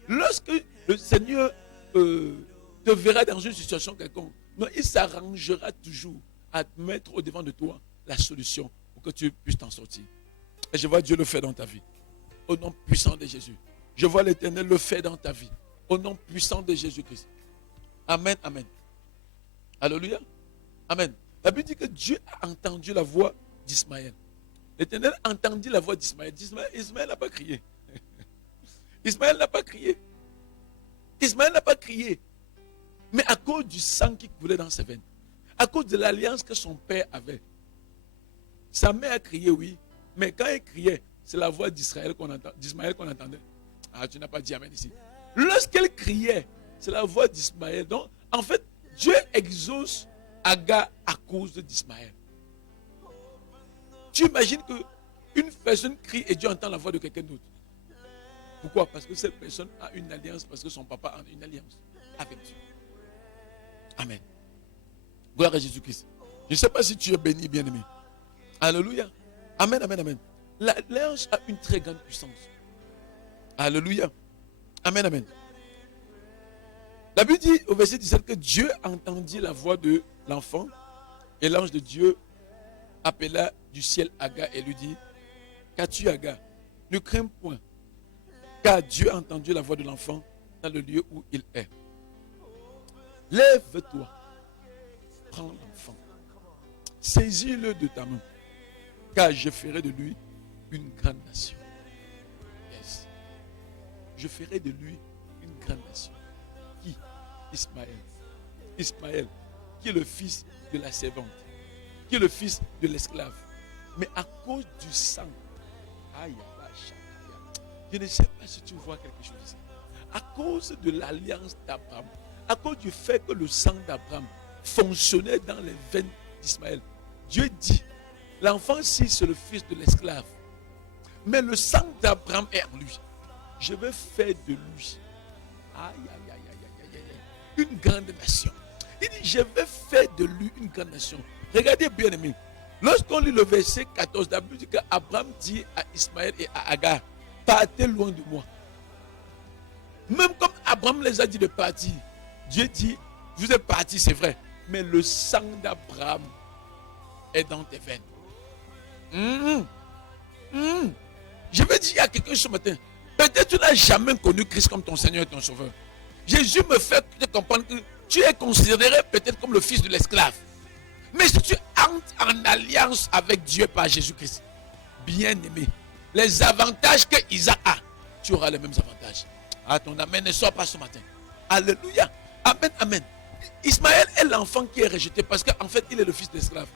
Lorsque le Seigneur te verra dans une situation quelconque, non, il s'arrangera toujours à mettre au devant de toi la solution pour que tu puisses t'en sortir. Et je vois Dieu le faire dans ta vie. Au nom puissant de Jésus. Je vois l'Éternel le faire dans ta vie. Au nom puissant de Jésus-Christ. Amen, amen. Alléluia. Amen. La Bible dit que Dieu a entendu la voix d'Ismaël. L'Éternel entendit la voix d'Ismaël. Ismaël n'a pas crié. Ismaël n'a pas crié. Ismaël n'a pas crié. Mais à cause du sang qui coulait dans ses veines, à cause de l'alliance que son père avait, sa mère a crié, oui. Mais quand elle criait, c'est la voix d'Ismaël qu'on entendait. Ah, tu n'as pas dit amen ici. Lorsqu'elle criait, c'est la voix d'Ismaël. Donc, en fait, Dieu exauce Agar à cause d'Ismaël. Tu imagines qu'une personne crie et Dieu entend la voix de quelqu'un d'autre. Pourquoi? Parce que cette personne a une alliance, parce que son papa a une alliance avec Dieu. Amen. Gloire à Jésus-Christ. Je ne sais pas si tu es béni, bien-aimé. Alléluia. Amen, amen, amen. L'alliance a une très grande puissance. Alléluia. Amen, amen. La Bible dit au verset 17 que Dieu entendit la voix de l'enfant et l'ange de Dieu appela du ciel Agar et lui dit: qu'as-tu, Agar? Ne crains point, car Dieu a entendu la voix de l'enfant dans le lieu où il est. Lève-toi, prends l'enfant, saisis-le de ta main, car je ferai de lui une grande nation. Yes. Je ferai de lui une grande nation. Qui? Ismaël. Ismaël, qui est le fils de la servante, qui est le fils de l'esclave. Mais à cause du sang, je ne sais pas si tu vois quelque chose ici. À cause de l'alliance d'Abraham, à cause du fait que le sang d'Abraham fonctionnait dans les veines d'Ismaël, Dieu dit, l'enfant-ci c'est le fils de l'esclave, mais le sang d'Abraham est en lui. Je vais faire de lui une grande nation. Il dit, je vais faire de lui une grande nation. Regardez bien aimé, lorsqu'on lit le verset 14, la Bible dit qu'Abraham dit à Ismaël et à Agar: partez loin de moi. Même comme Abraham les a dit de partir, Dieu dit, vous êtes partis, c'est vrai, mais le sang d'Abraham est dans tes veines. Je veux dire à quelqu'un ce matin, peut-être tu n'as jamais connu Christ comme ton Seigneur et ton Sauveur. Jésus me fait te comprendre que tu es considéré peut-être comme le fils de l'esclave. Mais si tu entres en alliance avec Dieu par Jésus-Christ, bien-aimé, les avantages que Isaac a, tu auras les mêmes avantages. Ah, ton amen ne sort pas ce matin. Alléluia. Amen, amen. Ismaël est l'enfant qui est rejeté parce qu'en fait, il est le fils de l'esclave.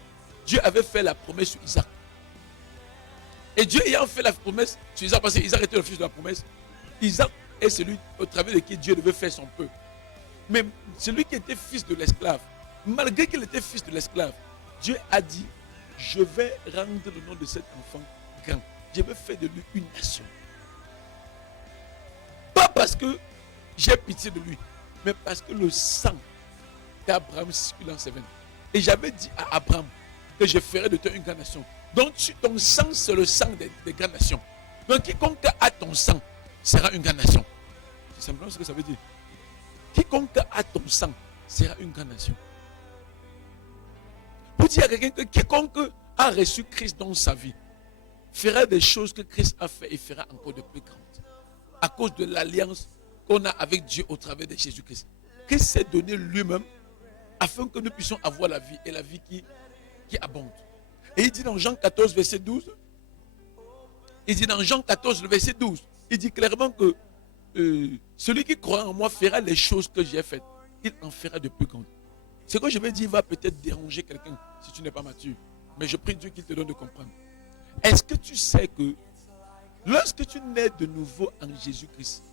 Dieu avait fait la promesse sur Isaac. Et Dieu ayant fait la promesse sur Isaac, parce qu'Isaac était le fils de la promesse, Isaac est celui au travers de qui Dieu devait faire son peuple. Mais celui qui était fils de l'esclave, malgré qu'il était fils de l'esclave, Dieu a dit, je vais rendre le nom de cet enfant grand. Je vais faire de lui une nation. Pas parce que j'ai pitié de lui, mais parce que le sang d'Abraham circule dans ses veines. Et j'avais dit à Abraham que je ferai de toi une grande nation. Donc ton sang, c'est le sang des grandes nations. Donc quiconque a ton sang sera une grande nation. C'est simplement ce que ça veut dire. Quiconque a ton sang sera une grande nation. Pour dire à quelqu'un que quiconque a reçu Christ dans sa vie fera des choses que Christ a fait et fera encore de plus grandes. À cause de l'alliance qu'on a avec Dieu au travers de Jésus-Christ. Christ s'est donné lui-même afin que nous puissions avoir la vie et la vie qui abonde. Et il dit dans Jean 14, verset 12, il dit dans Jean 14, le verset 12, il dit clairement que celui qui croit en moi fera les choses que j'ai faites. Il en fera de plus grandes. Ce que je vais dire va peut-être déranger quelqu'un si tu n'es pas mature. Mais je prie Dieu qu'il te donne de comprendre. Est-ce que tu sais que lorsque tu nais de nouveau en Jésus-Christ,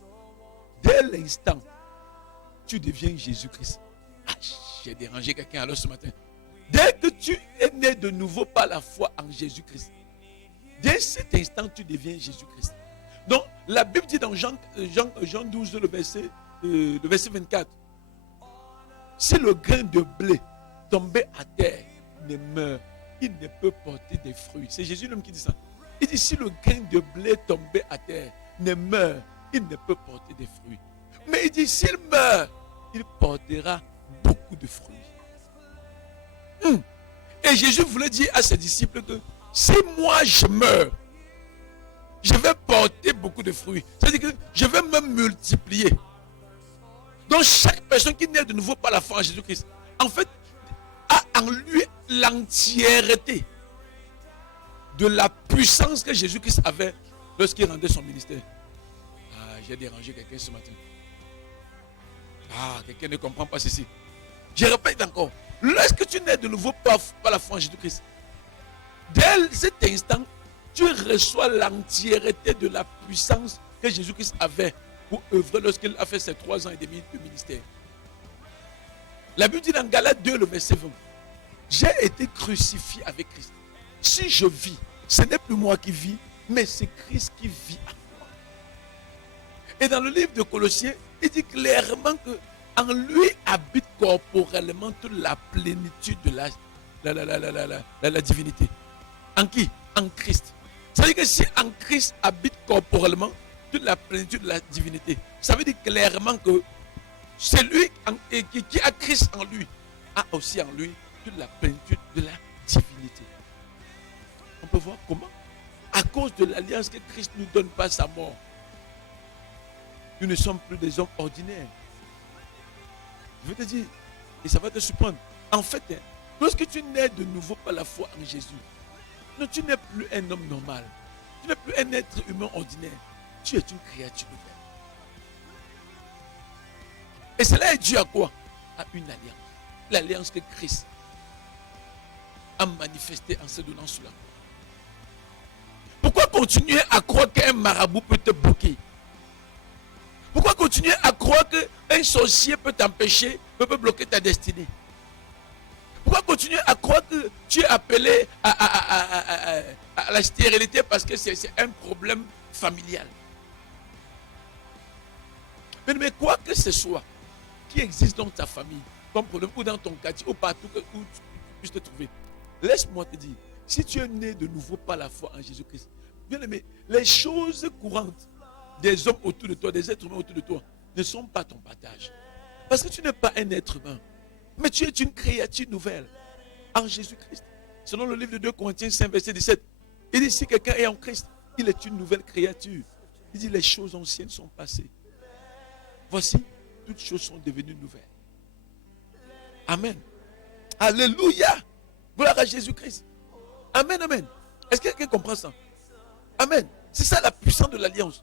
dès l'instant, tu deviens Jésus-Christ. Ah, j'ai dérangé quelqu'un alors ce matin. Dès que tu es né de nouveau par la foi en Jésus-Christ, dès cet instant, tu deviens Jésus-Christ. Donc, la Bible dit dans Jean 12, le verset le verset 24. Si le grain de blé tombé à terre ne meurt, il ne peut porter des fruits. C'est Jésus lui-même qui dit ça. Il dit, si le grain de blé tombé à terre ne meurt, il ne peut porter des fruits. Mais il dit, s'il meurt, il portera beaucoup de fruits. Et Jésus voulait dire à ses disciples que si moi je meurs, je vais porter beaucoup de fruits. C'est-à-dire que je vais me multiplier. Donc chaque personne qui naît de nouveau par la foi en Jésus-Christ, en fait, a en lui l'entièreté de la puissance que Jésus-Christ avait lorsqu'il rendait son ministère. Ah, j'ai dérangé quelqu'un ce matin. Ah, quelqu'un ne comprend pas ceci. Je répète encore. Lorsque tu nais de nouveau par la foi en Jésus-Christ, dès cet instant, tu reçois l'entièreté de la puissance que Jésus-Christ avait pour œuvrer lorsqu'il a fait ses 3 ans et demi de ministère. La Bible dit dans Galates 2, le verset 20, j'ai été crucifié avec Christ. Si je vis, ce n'est plus moi qui vis, mais c'est Christ qui vit en moi. Et dans le livre de Colossiens, il dit clairement que en lui habite corporellement toute la plénitude de la divinité. En qui? En Christ. C'est-à-dire que si en Christ habite corporellement toute la plénitude de la divinité, ça veut dire clairement que celui qui a Christ en lui a aussi en lui toute la plénitude de la divinité. On peut voir comment? À cause de l'alliance que Christ nous donne par sa mort, nous ne sommes plus des hommes ordinaires. Je vais te dire, et ça va te surprendre. En fait, lorsque tu nais de nouveau par la foi en Jésus, non, tu n'es plus un homme normal. Tu n'es plus un être humain ordinaire. Tu es une créature nouvelle. Et cela est dû à quoi? À une alliance. L'alliance que Christ a manifestée en se donnant sur la croix. Pourquoi continuer à croire qu'un marabout peut te bloquer? Pourquoi continuer à croire qu'un sorcier peut t'empêcher, peut bloquer ta destinée? Pourquoi continuer à croire que tu es appelé à la stérilité parce que c'est un problème familial? Mais quoi que ce soit qui existe dans ta famille, comme problème, ou dans ton quartier, ou partout où tu puisses te trouver, laisse-moi te dire, si tu es né de nouveau par la foi en Jésus-Christ, bien aimé, les choses courantes des hommes autour de toi, des êtres humains autour de toi, ne sont pas ton partage. Parce que tu n'es pas un être humain, mais tu es une créature nouvelle en Jésus-Christ. Selon le livre de 2 Corinthiens 5, verset 17, il dit, si quelqu'un est en Christ, il est une nouvelle créature. Il dit, les choses anciennes sont passées. Voici, toutes choses sont devenues nouvelles. Amen. Alléluia. Gloire à Jésus-Christ. Amen, amen. Est-ce que quelqu'un comprend ça? Amen. C'est ça la puissance de l'alliance.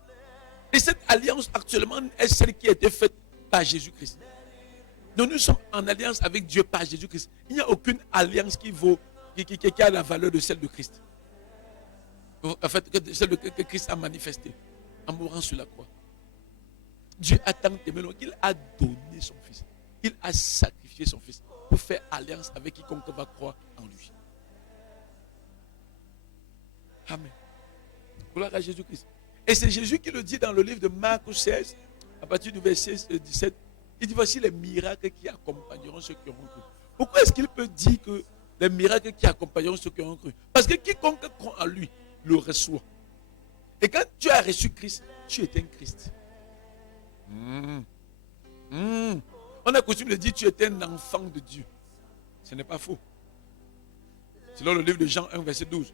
Et cette alliance actuellement est celle qui a été faite par Jésus-Christ. Donc nous sommes en alliance avec Dieu par Jésus-Christ. Il n'y a aucune alliance qui a la valeur de celle de Christ. En fait, celle que Christ a manifestée en mourant sur la croix. Dieu a tant aimé qu'il a donné son Fils. Il a sacrifié son Fils pour faire alliance avec quiconque va croire en lui. Amen. Gloire à Jésus-Christ. Et c'est Jésus qui le dit dans le livre de Marc 16, à partir du verset 17. Il dit, voici les miracles qui accompagneront ceux qui auront cru. Pourquoi est-ce qu'il peut dire que les miracles qui accompagneront ceux qui auront cru? Parce que quiconque croit en lui le reçoit. Et quand tu as reçu Christ, tu es un Christ. On a coutume de dire tu es un enfant de Dieu. Ce n'est pas faux. Selon le livre de Jean 1, verset 12,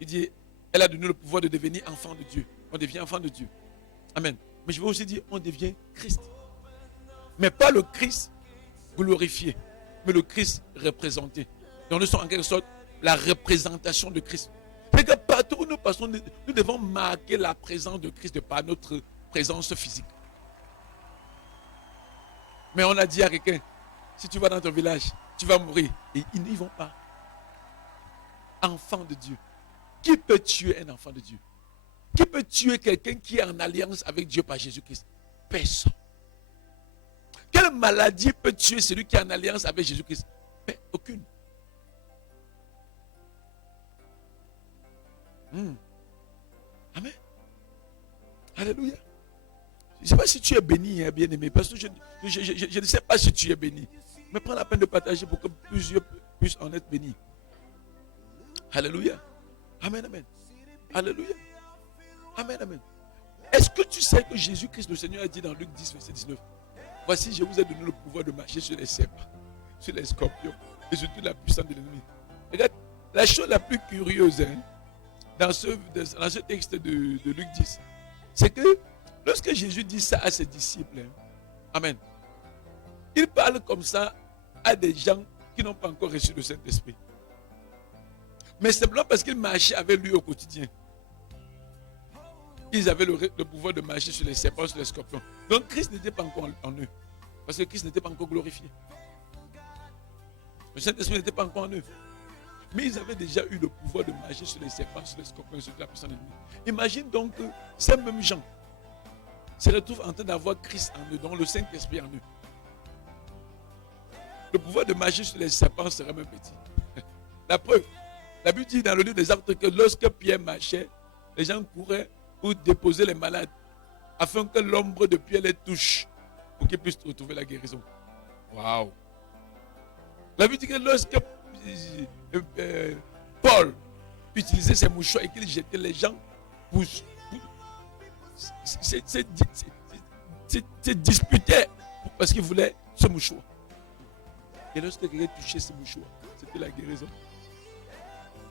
il dit, elle a donné le pouvoir de devenir enfant de Dieu. On devient enfant de Dieu. Amen. Mais je veux aussi dire, on devient Christ. Mais pas le Christ glorifié, mais le Christ représenté. Donc nous sommes en quelque sorte la représentation de Christ. C'est que partout où nous passons, nous devons marquer la présence de Christ par notre présence physique. Mais on a dit à quelqu'un, si tu vas dans ton village, tu vas mourir. Et ils n'y vont pas. Enfant de Dieu. Qui peut tuer un enfant de Dieu? Qui peut tuer quelqu'un qui est en alliance avec Dieu par Jésus-Christ? Personne. Quelle maladie peut tuer celui qui est en alliance avec Jésus-Christ? Aucune. Amen. Alléluia. ne sais pas si tu es béni, hein, bien-aimé, parce que je ne sais pas si tu es béni. Mais prends la peine de partager pour que plusieurs puissent en être bénis. Alléluia. Amen, amen. Alléluia. Amen, amen. Est-ce que tu sais que Jésus-Christ, le Seigneur, a dit dans Luc 10, verset 19, voici, je vous ai donné le pouvoir de marcher sur les serpents, sur les scorpions et sur toute la puissance de l'ennemi. Regarde, la chose la plus curieuse dans ce texte de Luc 10, c'est que lorsque Jésus dit ça à ses disciples, amen, il parle comme ça à des gens qui n'ont pas encore reçu le Saint-Esprit. Mais simplement parce qu'ils marchaient avec lui au quotidien. Ils avaient le pouvoir de marcher sur les serpents, sur les scorpions. Donc Christ n'était pas encore en eux. Parce que Christ n'était pas encore glorifié. Le Saint-Esprit n'était pas encore en eux. Mais ils avaient déjà eu le pouvoir de marcher sur les serpents, sur les scorpions, sur la puissance de l'ennemi. Imagine donc que ces mêmes gens se retrouvent en train d'avoir Christ en eux, donc le Saint-Esprit en eux. Le pouvoir de marcher sur les serpents serait même petit. La preuve, la Bible dit dans le livre des Actes que lorsque Pierre marchait, les gens couraient pour déposer les malades, afin que l'ombre de Pierre les touche, pour qu'ils puissent retrouver la guérison. Waouh! La Bible dit que lorsque Paul utilisait ses mouchoirs et qu'il jetait les gens pour se disputaient parce qu'ils voulaient ce mouchoir. Et lorsque quelqu'un touchait ce mouchoir, c'était la guérison.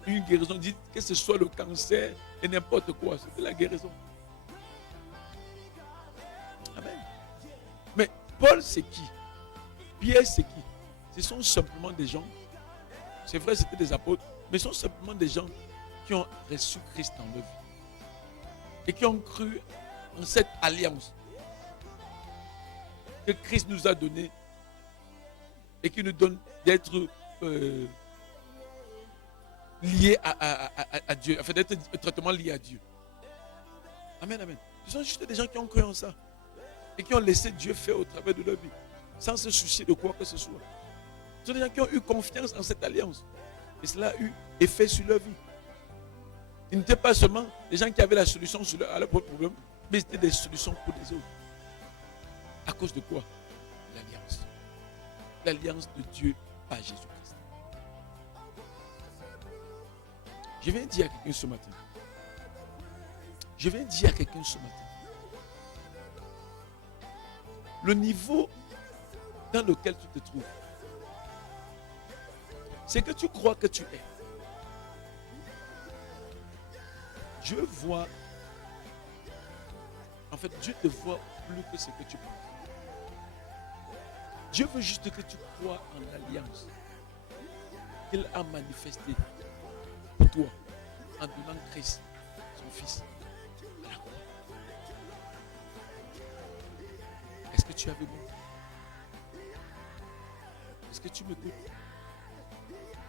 Une guérison, dit que ce soit le cancer et n'importe quoi, c'était la guérison. Amen. Mais Paul, c'est qui? Pierre, c'est qui? Ce sont simplement des gens, c'est vrai, c'était des apôtres, mais ce sont simplement des gens qui ont reçu Christ dans leur vie et qui ont cru en cette alliance que Christ nous a donnée et qui nous donne d'être liés à Dieu, enfin d'être étroitement liés à Dieu. Amen, amen. Ce sont juste des gens qui ont cru en ça et qui ont laissé Dieu faire au travers de leur vie, sans se soucier de quoi que ce soit. Ce sont des gens qui ont eu confiance en cette alliance et cela a eu effet sur leur vie. Ils n'étaient pas seulement des gens qui avaient la solution à leur propre problème, mais c'était des solutions pour les autres. À cause de quoi? L'alliance. L'alliance de Dieu par Jésus-Christ. Je viens dire à quelqu'un ce matin. Le niveau dans lequel tu te trouves, c'est que tu crois que tu es. Dieu voit, en fait, Dieu te voit plus que ce que tu penses. Dieu veut juste que tu crois en l'alliance qu'il a manifestée pour toi en donnant Christ, son Fils, à la croix. Est-ce que tu avais bon? Est-ce que tu m'écoutes?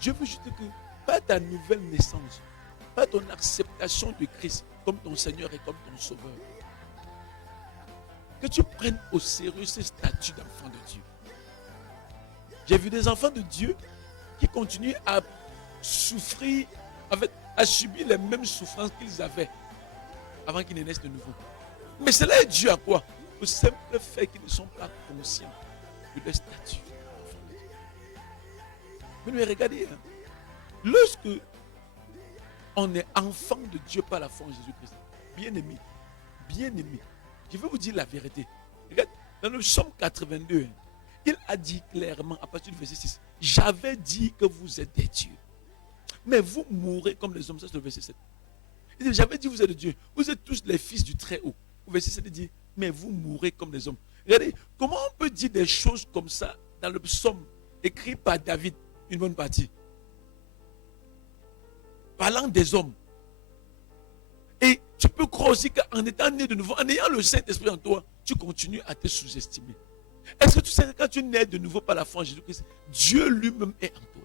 Dieu veut juste que, pas ta nouvelle naissance, pas ton acceptation de Christ comme ton Seigneur et comme ton Sauveur, que tu prennes au sérieux ce statut d'enfant de Dieu. J'ai vu des enfants de Dieu qui continuent à souffrir, à subir les mêmes souffrances qu'ils avaient avant qu'ils ne naissent de nouveau. Mais cela est dû à quoi? Au simple fait qu'ils ne sont pas conscients de leur statut. Mais regardez, lorsque on est enfant de Dieu par la foi en Jésus-Christ, bien-aimé, je vais vous dire la vérité. Regarde, dans le psaume 82, il a dit clairement à partir du verset 6, j'avais dit que vous êtes des dieux, mais vous mourrez comme les hommes. Ça c'est le verset 7. Il dit, j'avais dit vous êtes des dieux, vous êtes tous les fils du Très-Haut. Au verset 7, il dit, mais vous mourrez comme les hommes. Regardez, comment on peut dire des choses comme ça dans le psaume écrit par David, une bonne partie, parlant des hommes. Et tu peux croire aussi qu'en étant né de nouveau, en ayant le Saint-Esprit en toi, tu continues à te sous-estimer. Est-ce que tu sais que quand tu nais de nouveau par la foi en Jésus-Christ, Dieu lui-même est en toi?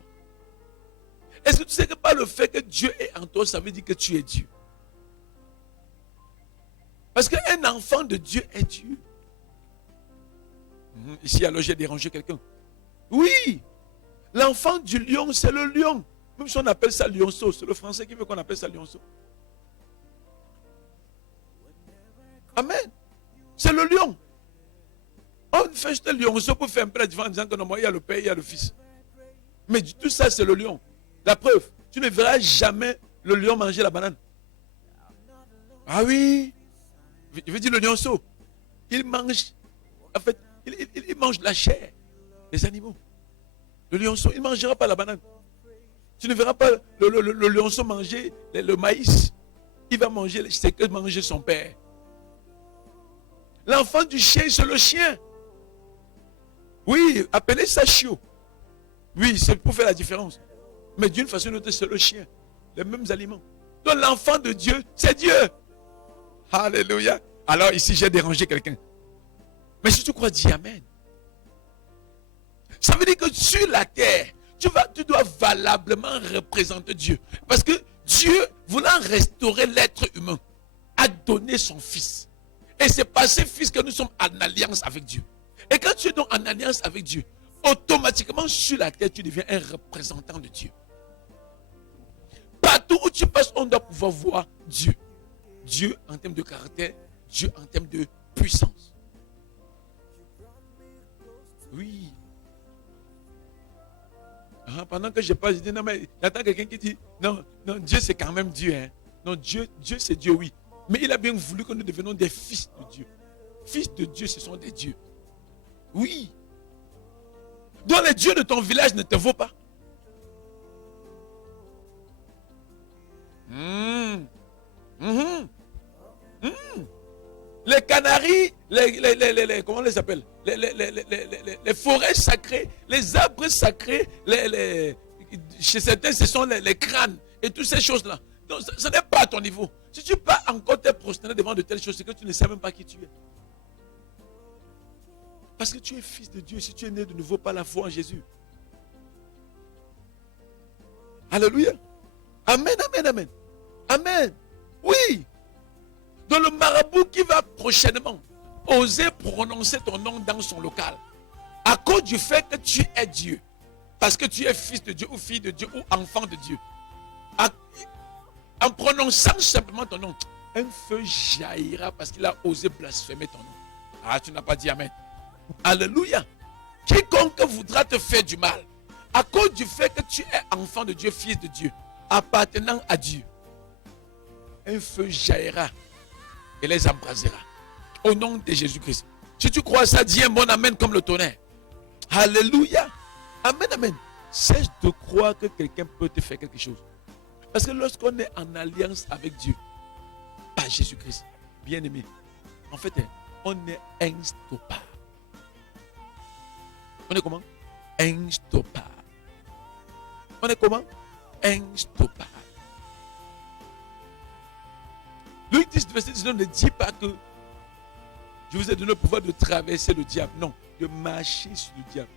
Est-ce que tu sais que par le fait que Dieu est en toi, ça veut dire que tu es Dieu? Parce qu'un enfant de Dieu est Dieu. Ici, alors j'ai dérangé quelqu'un. Oui, l'enfant du lion, c'est le lion. Même si on appelle ça lionceau, c'est le français qui veut qu'on appelle ça lionceau. Amen. C'est le lion. On fait juste le lionceau pour faire un peu la différence en disant que non, il y a le Père, il y a le Fils. Mais tout ça, c'est le lion. La preuve, tu ne verras jamais le lion manger la banane. Ah oui, je veux dire le lionceau. Il mange, en fait, il mange la chair des animaux. Le lionceau, il ne mangera pas la banane. Tu ne verras pas le lionceau manger le maïs. Il va manger ce que mangeait son père. L'enfant du chien, c'est le chien. Oui, appelez ça chiot. Oui, c'est pour faire la différence. Mais d'une façon ou d'une autre, c'est le chien. Les mêmes aliments. Donc l'enfant de Dieu, c'est Dieu. Alléluia. Alors ici, j'ai dérangé quelqu'un. Mais si tu crois, dis Amen. Ça veut dire que sur la terre, tu dois valablement représenter Dieu. Parce que Dieu, voulant restaurer l'être humain, a donné son Fils. Et c'est par ce Fils que nous sommes en alliance avec Dieu. Et quand tu es donc en alliance avec Dieu, automatiquement sur la terre, tu deviens un représentant de Dieu. Partout où tu passes, on doit pouvoir voir Dieu. Dieu en termes de caractère, Dieu en termes de puissance. Oui. Pendant que je parle, je dis non, mais j'entends quelqu'un qui dit non, Dieu c'est quand même Dieu. Hein. Non, Dieu c'est Dieu, oui. Mais il a bien voulu que nous devenions des fils de Dieu. Fils de Dieu, ce sont des dieux. Oui. Donc les dieux de ton village ne te vaut pas. Les canaris, comment on les appelle? Les forêts sacrées, les arbres sacrés, chez certains, ce sont les crânes et toutes ces choses-là. Donc, ce n'est pas à ton niveau. Si tu peux encore te prosterner devant de telles choses, c'est que tu ne sais même pas qui tu es. Parce que tu es fils de Dieu, si tu es né de nouveau par la foi en Jésus. Alléluia. Amen, amen, amen. Amen. Oui. Donc le marabout qui va prochainement oser prononcer ton nom dans son local, à cause du fait que tu es Dieu, parce que tu es fils de Dieu ou fille de Dieu ou enfant de Dieu, en prononçant simplement ton nom, un feu jaillira parce qu'il a osé blasphémer ton nom. Ah, tu n'as pas dit Amen. Alléluia. Quiconque voudra te faire du mal, à cause du fait que tu es enfant de Dieu, fils de Dieu, appartenant à Dieu, un feu jaillira et les embrasera. Au nom de Jésus-Christ. Si tu crois ça, dis un bon Amen comme le tonnerre. Alléluia. Amen, amen. Cesse de croire que quelqu'un peut te faire quelque chose. Parce que lorsqu'on est en alliance avec Dieu, par Jésus-Christ, bien aimé, en fait, on est instoppable. On est comment? Instoppable. On est comment? Instoppable. Luc 10, verset 19 ne dit pas que je vous ai donné le pouvoir de traverser le diable. Non, de marcher sur le diable.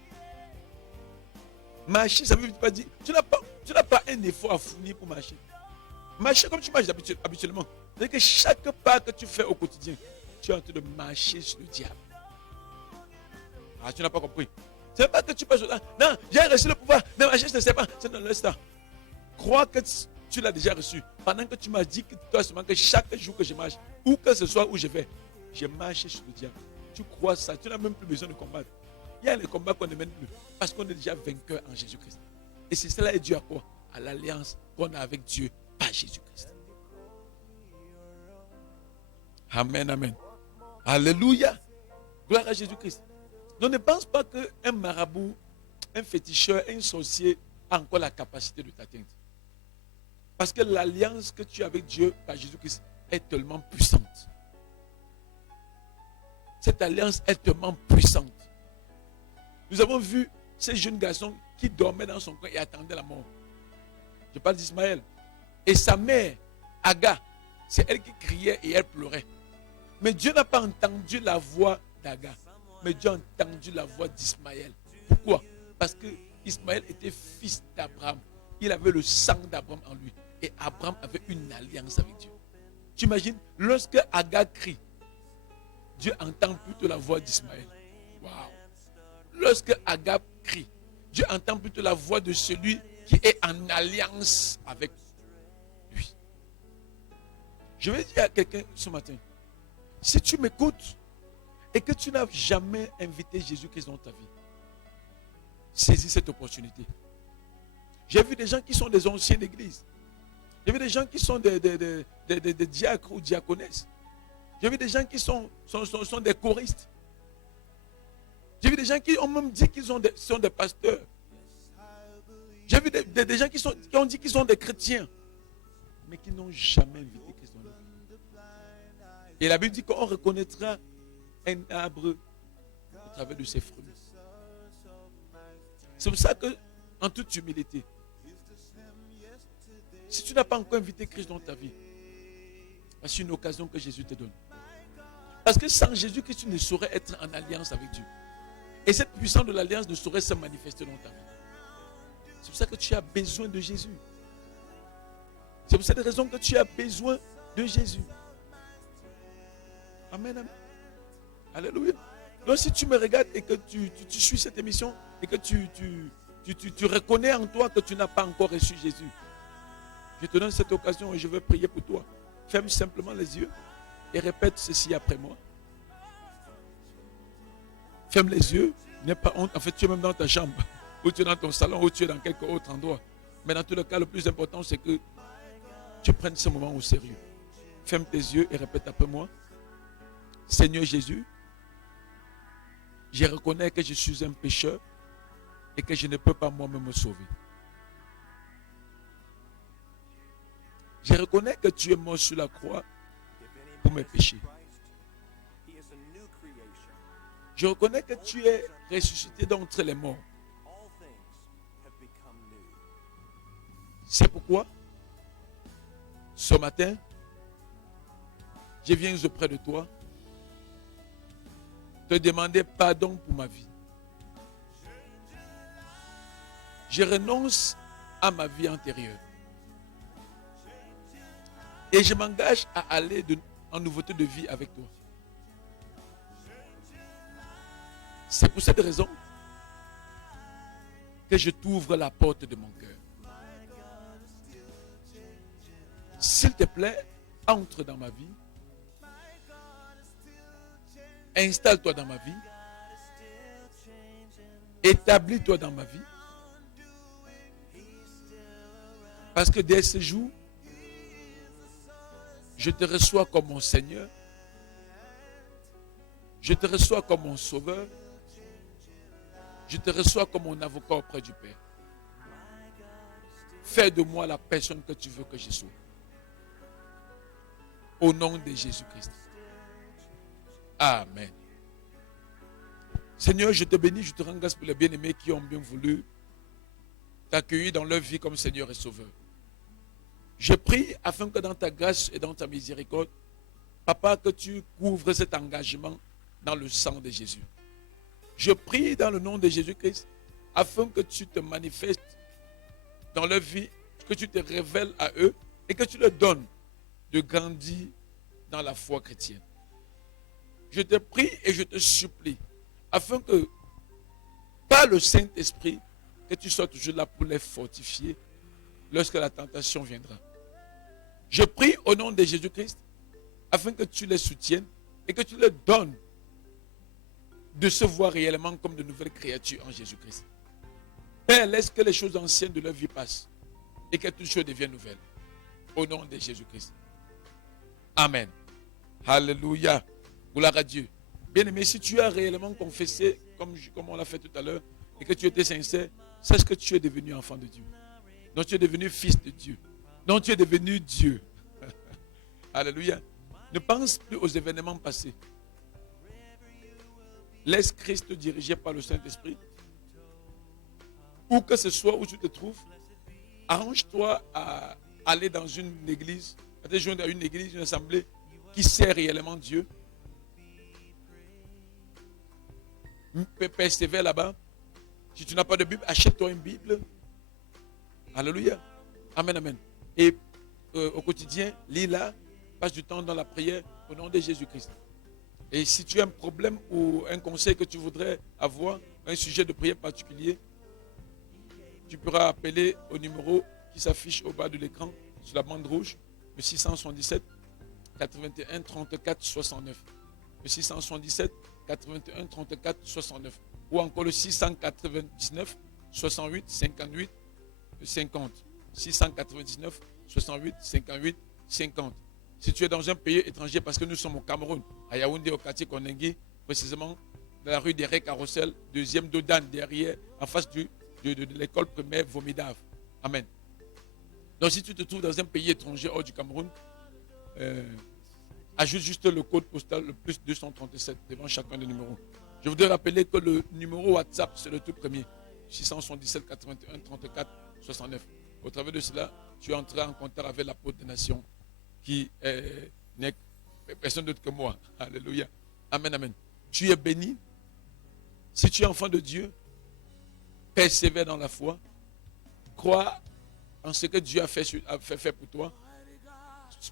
Marcher, ça ne veut pas dire. Tu n'as pas un effort à fournir pour marcher. Marcher comme tu marches habituellement. C'est-à-dire que chaque pas que tu fais au quotidien, tu es en train de marcher sur le diable. Ah, tu n'as pas compris. Ce n'est pas que tu passes là. Non, j'ai reçu le pouvoir. Mais marcher, je ne sais pas. C'est dans l'instant. Crois que tu l'as déjà reçu. Pendant que tu m'as dit que toi seulement que chaque jour que je marche, ou que ce soit où je vais, je marche sur le diable. Tu crois ça, tu n'as même plus besoin de combattre. Il y a les combats qu'on ne mène plus. Parce qu'on est déjà vainqueur en Jésus-Christ. Et c'est cela est dû à quoi? À l'alliance qu'on a avec Dieu par Jésus-Christ. Amen, amen. Alléluia. Gloire à Jésus-Christ. Donc ne pense pas qu'un marabout, un féticheur, un sorcier a encore la capacité de t'atteindre. Parce que l'alliance que tu as avec Dieu par Jésus-Christ est tellement puissante. Cette alliance est tellement puissante. Nous avons vu ces jeunes garçons qui dormaient dans son coin et attendaient la mort. Je parle d'Ismaël. Et sa mère, Aga, c'est elle qui criait et elle pleurait. Mais Dieu n'a pas entendu la voix d'Aga. Mais Dieu a entendu la voix d'Ismaël. Pourquoi? Parce que Ismaël était fils d'Abraham. Il avait le sang d'Abraham en lui. Et Abraham avait une alliance avec Dieu. Tu imagines, lorsque Aga crie, Dieu entend plutôt la voix d'Ismaël. Waouh! Lorsque Aga crie, Dieu entend plutôt la voix de celui qui est en alliance avec lui. Je vais dire à quelqu'un ce matin, si tu m'écoutes, et que tu n'as jamais invité Jésus-Christ dans ta vie, saisis cette opportunité. J'ai vu des gens qui sont des anciens d'église. J'ai vu des gens qui sont des diacres ou diaconesses. J'ai vu des gens qui sont des choristes. J'ai vu des gens qui ont même dit qu'ils sont des pasteurs. J'ai vu des gens qui ont dit qu'ils sont des chrétiens, mais qui n'ont jamais invité Christ dans leur vie. Et la Bible dit qu'on reconnaîtra un arbre au travers de ses fruits. C'est pour ça que, en toute humilité, si tu n'as pas encore invité Christ dans ta vie, c'est une occasion que Jésus te donne. Parce que sans Jésus-Christ, tu ne saurais être en alliance avec Dieu. Et cette puissance de l'alliance ne saurait se manifester dans ta vie. C'est pour ça que tu as besoin de Jésus. C'est pour cette raison que tu as besoin de Jésus. Amen, amen. Alléluia. Donc si tu me regardes et que tu suis cette émission et que tu reconnais en toi que tu n'as pas encore reçu Jésus, je te donne cette occasion et je veux prier pour toi. Ferme simplement les yeux et répète ceci après moi. Ferme les yeux, n'aie pas honte. En fait, tu es même dans ta chambre, ou tu es dans ton salon, ou tu es dans quelque autre endroit. Mais dans tous les cas, le plus important, c'est que tu prennes ce moment au sérieux. Ferme tes yeux et répète après moi. Seigneur Jésus, je reconnais que je suis un pécheur et que je ne peux pas moi-même me sauver. Je reconnais que tu es mort sur la croix pour mes péchés. Je reconnais que tu es ressuscité d'entre les morts. C'est pourquoi, ce matin, je viens auprès de toi te demander pardon pour ma vie. Je renonce à ma vie antérieure. Et je m'engage à aller en nouveauté de vie avec toi. C'est pour cette raison que je t'ouvre la porte de mon cœur. S'il te plaît, entre dans ma vie. Installe-toi dans ma vie. Établis-toi dans ma vie. Parce que dès ce jour, je te reçois comme mon Seigneur. Je te reçois comme mon Sauveur. Je te reçois comme mon avocat auprès du Père. Fais de moi la personne que tu veux que je sois. Au nom de Jésus-Christ. Amen. Seigneur, je te bénis, je te rends grâce pour les bien-aimés qui ont bien voulu t'accueillir dans leur vie comme Seigneur et Sauveur. Je prie afin que dans ta grâce et dans ta miséricorde, Papa, que tu couvres cet engagement dans le sang de Jésus. Je prie dans le nom de Jésus-Christ afin que tu te manifestes dans leur vie, que tu te révèles à eux et que tu leur donnes de grandir dans la foi chrétienne. Je te prie et je te supplie afin que par le Saint-Esprit, que tu sois toujours là pour les fortifier lorsque la tentation viendra. Je prie au nom de Jésus-Christ afin que tu les soutiennes et que tu leur donnes de se voir réellement comme de nouvelles créatures en Jésus-Christ. Père, laisse que les choses anciennes de leur vie passent et que toutes choses deviennent nouvelles. Au nom de Jésus-Christ. Amen. Alléluia. Gloire à Dieu. Bien-aimé, si tu as réellement confessé, comme on l'a fait tout à l'heure, et que tu étais sincère, sache que tu es devenu enfant de Dieu. Donc tu es devenu fils de Dieu. Donc tu es devenu Dieu. Alléluia. Ne pense plus aux événements passés. Laisse Christ te diriger par le Saint-Esprit. Où que ce soit où tu te trouves, arrange-toi à aller dans une église, à te joindre à une église, une assemblée qui sert réellement Dieu. Persévère là-bas. Si tu n'as pas de Bible, achète-toi une Bible. Alléluia. Amen, amen. Et au quotidien, lis là, passe du temps dans la prière au nom de Jésus-Christ. Et si tu as un problème ou un conseil que tu voudrais avoir, un sujet de prière particulier, tu pourras appeler au numéro qui s'affiche au bas de l'écran, sur la bande rouge, le 677 81 34 69. Le 677 81 34 69. Ou encore le 699 68 58 50. 699 68 58 50. Si tu es dans un pays étranger, parce que nous sommes au Cameroun, à Yaoundé, au quartier Konengi, précisément dans la rue des Ré Carrousel, deuxième Dodan, derrière, en face de l'école primaire Vomidave. Amen. Donc si tu te trouves dans un pays étranger hors du Cameroun, ajoute juste le code postal, le plus 237 devant chacun des numéros. Je voudrais rappeler que le numéro WhatsApp, c'est le tout premier. 677 81 34 69. Au travers de cela, tu entreras en contact avec l'apôtre des nations qui n'est personne d'autre que moi. Alléluia. Amen, amen. Tu es béni. Si tu es enfant de Dieu, persévère dans la foi. Crois en ce que Dieu a fait pour toi.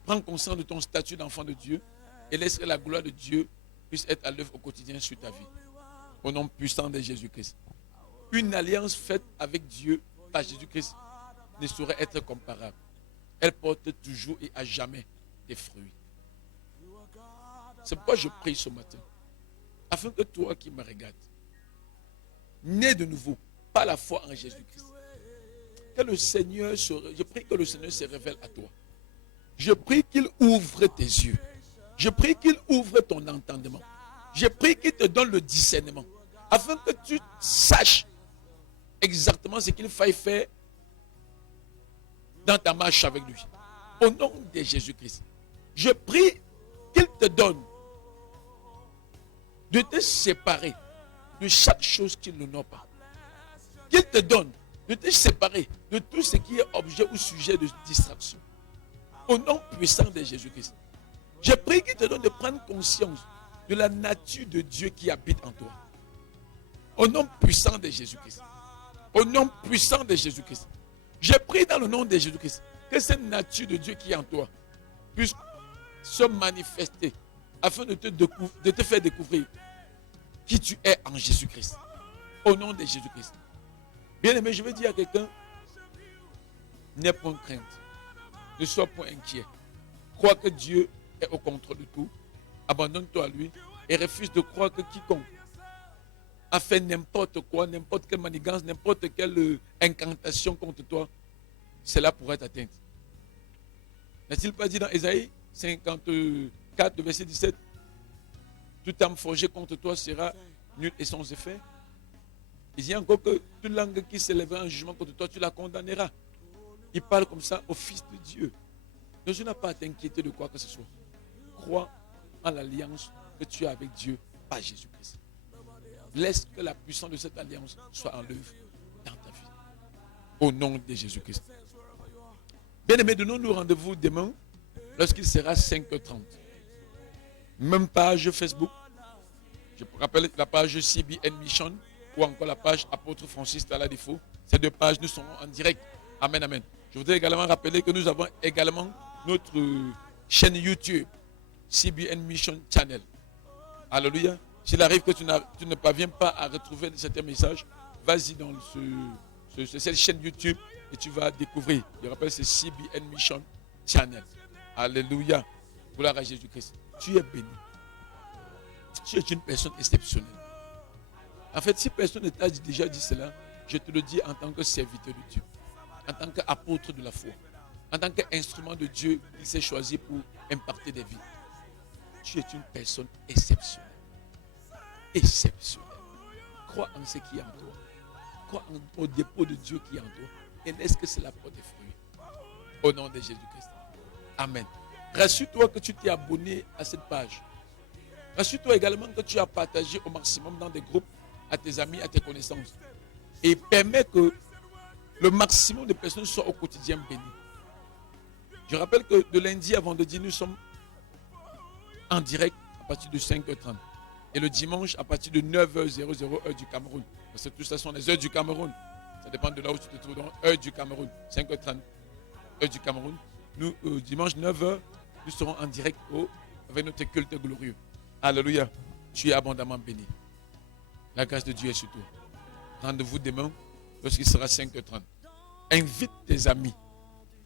Prends conscience de ton statut d'enfant de Dieu et laisse que la gloire de Dieu puisse être à l'œuvre au quotidien sur ta vie. Au nom puissant de Jésus-Christ. Une alliance faite avec Dieu par Jésus-Christ ne saurait être comparable. Elle porte toujours et à jamais des fruits. C'est pourquoi je prie ce matin, afin que toi qui me regardes, né de nouveau par la foi en Jésus-Christ, que le Seigneur je prie que le Seigneur se révèle à toi. Je prie qu'il ouvre tes yeux. Je prie qu'il ouvre ton entendement. Je prie qu'il te donne le discernement, afin que tu saches exactement ce qu'il faille faire dans ta marche avec lui. Au nom de Jésus-Christ, je prie qu'il te donne de te séparer de chaque chose qui n'honore pas. Qu'il te donne de te séparer de tout ce qui est objet ou sujet de distraction. Au nom puissant de Jésus-Christ, je prie qu'il te donne de prendre conscience de la nature de Dieu qui habite en toi. Au nom puissant de Jésus-Christ. Au nom puissant de Jésus-Christ. Je prie dans le nom de Jésus-Christ que cette nature de Dieu qui est en toi puisse se manifester afin de te faire découvrir qui tu es en Jésus-Christ. Au nom de Jésus-Christ. Bien aimé, je veux dire à quelqu'un, n'aie point crainte. Ne sois point inquiet. Crois que Dieu est au contrôle de tout. Abandonne-toi à lui et refuse de croire que quiconque a fait n'importe quoi, n'importe quelle manigance, n'importe quelle incantation contre toi, cela pourrait t'atteindre. N'a-t-il pas dit dans Ésaïe 54, verset 17, toute âme forgée contre toi sera nulle et sans effet. Il dit encore que toute langue qui s'élèvera en jugement contre toi, tu la condamneras. Il parle comme ça au Fils de Dieu. Donc tu n'as pas à t'inquiéter de quoi que ce soit. Crois en l'alliance que tu as avec Dieu par Jésus-Christ. Laisse que la puissance de cette alliance soit en œuvre dans ta vie. Au nom de Jésus-Christ. Bien-aimés, donnons-nous rendez-vous demain lorsqu'il sera 5h30. Même page Facebook. Je rappelle la page CBN Mission ou encore la page Apôtre Francis Taladifo. Ces deux pages, nous serons en direct. Amen, amen. Je voudrais également rappeler que nous avons également notre chaîne YouTube, CBN Mission Channel. Alléluia. S'il arrive que tu ne parviens pas à retrouver certains messages, vas-y dans cette chaîne YouTube et tu vas découvrir. Je rappelle, c'est CBN Mission Channel. Alléluia. Gloire à Jésus-Christ. Tu es béni. Tu es une personne exceptionnelle. En fait, si personne ne t'a déjà dit cela, je te le dis en tant que serviteur de Dieu, en tant qu'apôtre de la foi, en tant qu'instrument de Dieu qu'il s'est choisi pour impacter des vies. Tu es une personne exceptionnelle. Exceptionnelle. Crois en ce qui est en toi. Crois au dépôt de Dieu qui est en toi. Et laisse que cela porte des fruits. Au nom de Jésus-Christ. Amen. Rassure-toi que tu t'es abonné à cette page. Rassure-toi également que tu as partagé au maximum dans des groupes à tes amis, à tes connaissances. Et permets que le maximum de personnes soient au quotidien bénies. Je rappelle que de lundi à vendredi, nous sommes en direct à partir de 5h30. Et le dimanche à partir de 9h00 heure du Cameroun. Parce que tout ça sont les heures du Cameroun. Ça dépend de là où tu te trouves. Donc, heure du Cameroun. 5h30, heure du Cameroun. Nous, dimanche 9h, nous serons en direct avec notre culte glorieux. Alléluia. Tu es abondamment béni. La grâce de Dieu est sur toi. Rendez-vous demain lorsqu'il sera 5h30. Invite tes amis.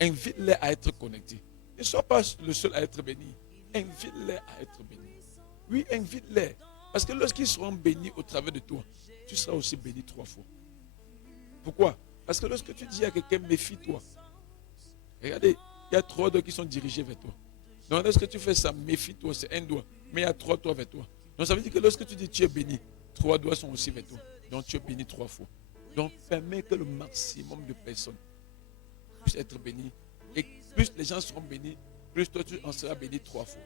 Invite-les à être connectés. Ne sois pas le seul à être béni. Invite-les à être bénis. Oui, invite-les. Parce que lorsqu'ils seront bénis au travers de toi, tu seras aussi béni 3 fois. Pourquoi? Parce que lorsque tu dis à quelqu'un, méfie-toi. Regardez, il y a 3 doigts qui sont dirigés vers toi. Donc lorsque tu fais ça, méfie-toi, c'est un doigt. Mais il y a 3 doigts vers toi. Donc ça veut dire que lorsque tu dis tu es béni, 3 doigts sont aussi vers toi. Donc tu es béni 3 fois. Donc permets que le maximum de personnes puissent être bénies. Et plus les gens seront bénis, plus toi tu en seras béni 3 fois.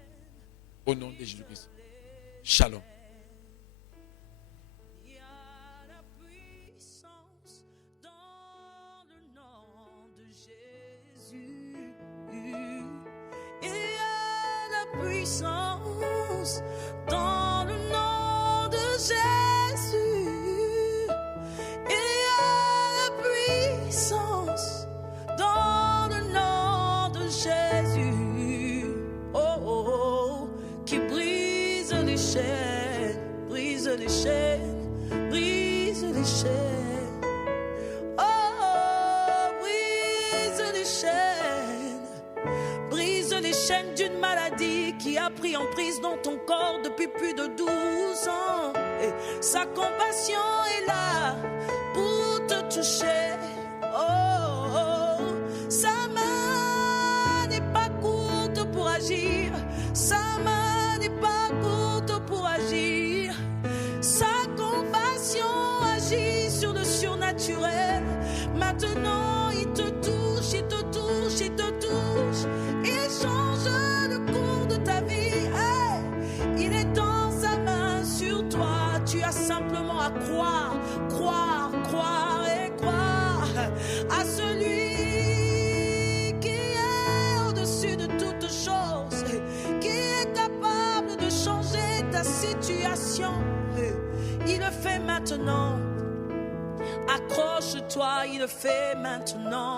Au nom de Jésus-Christ. Shalom. Il y a la puissance dans le nom de Jésus. Il y a la puissance dans le nom de Jésus. Il y a la puissance dans le nom de Jésus. Oh, oh, oh, qui brise les chaînes, brise les chaînes, brise les chaînes. Oh, brise les chaînes d'une maladie qui a pris en prise dans ton corps depuis plus de 12 ans. Et sa compassion est là pour te toucher. Oh, oh, sa main n'est pas courte pour agir. Sa main n'est pas courte pour agir. Sa compassion agit sur le surnaturel. Maintenant, il te touche, il te touche, il te touche. Il change le cours de ta vie. Hey, il est dans sa main sur toi. Tu as simplement à croire, croire, croire et croire à celui qui est au-dessus de toutes choses, qui est capable de changer ta situation. Il le fait maintenant. Accroche-toi, il le fait maintenant.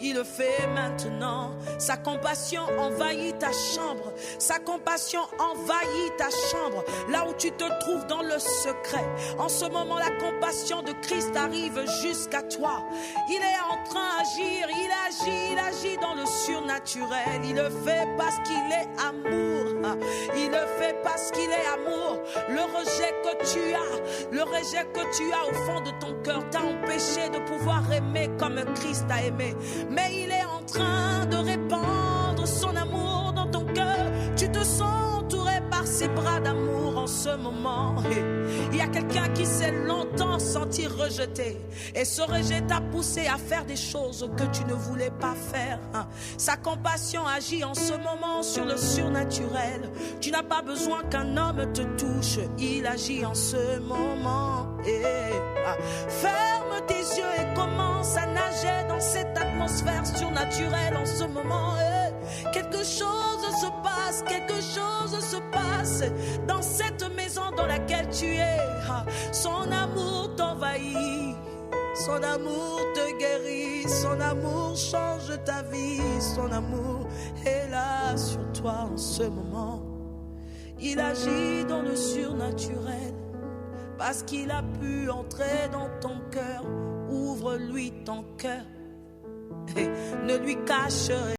Il le fait maintenant. Sa compassion envahit ta chambre. Sa compassion envahit ta chambre. Là où tu te trouves dans le secret. En ce moment, la compassion de Christ arrive jusqu'à toi. Il est en train d'agir. Il agit dans le surnaturel. Il le fait parce qu'il est amour. Il le fait parce qu'il est amour. Le rejet que tu as au fond de ton cœur t'a empêché de pouvoir aimer comme Christ a aimé. Mais il est en train de répandre son amour dans ton cœur. Tu te sens entouré par ses bras d'amour en ce moment. Et il y a quelqu'un qui s'est longtemps senti rejeté. Et ce rejet t'a poussé à faire des choses que tu ne voulais pas faire. Sa compassion agit en ce moment sur le surnaturel. Tu n'as pas besoin qu'un homme te touche. Il agit en ce moment. Et ferme tes yeux et commence à nager dans cette atmosphère surnaturelle en ce moment. Quelque chose se passe, quelque chose se passe dans cette maison dans laquelle tu es. Son amour t'envahit, son amour te guérit, son amour change ta vie, son amour est là sur toi en ce moment. Il agit dans le surnaturel parce qu'il a pu entrer dans ton cœur. Ouvre-lui ton cœur et ne lui cache rien.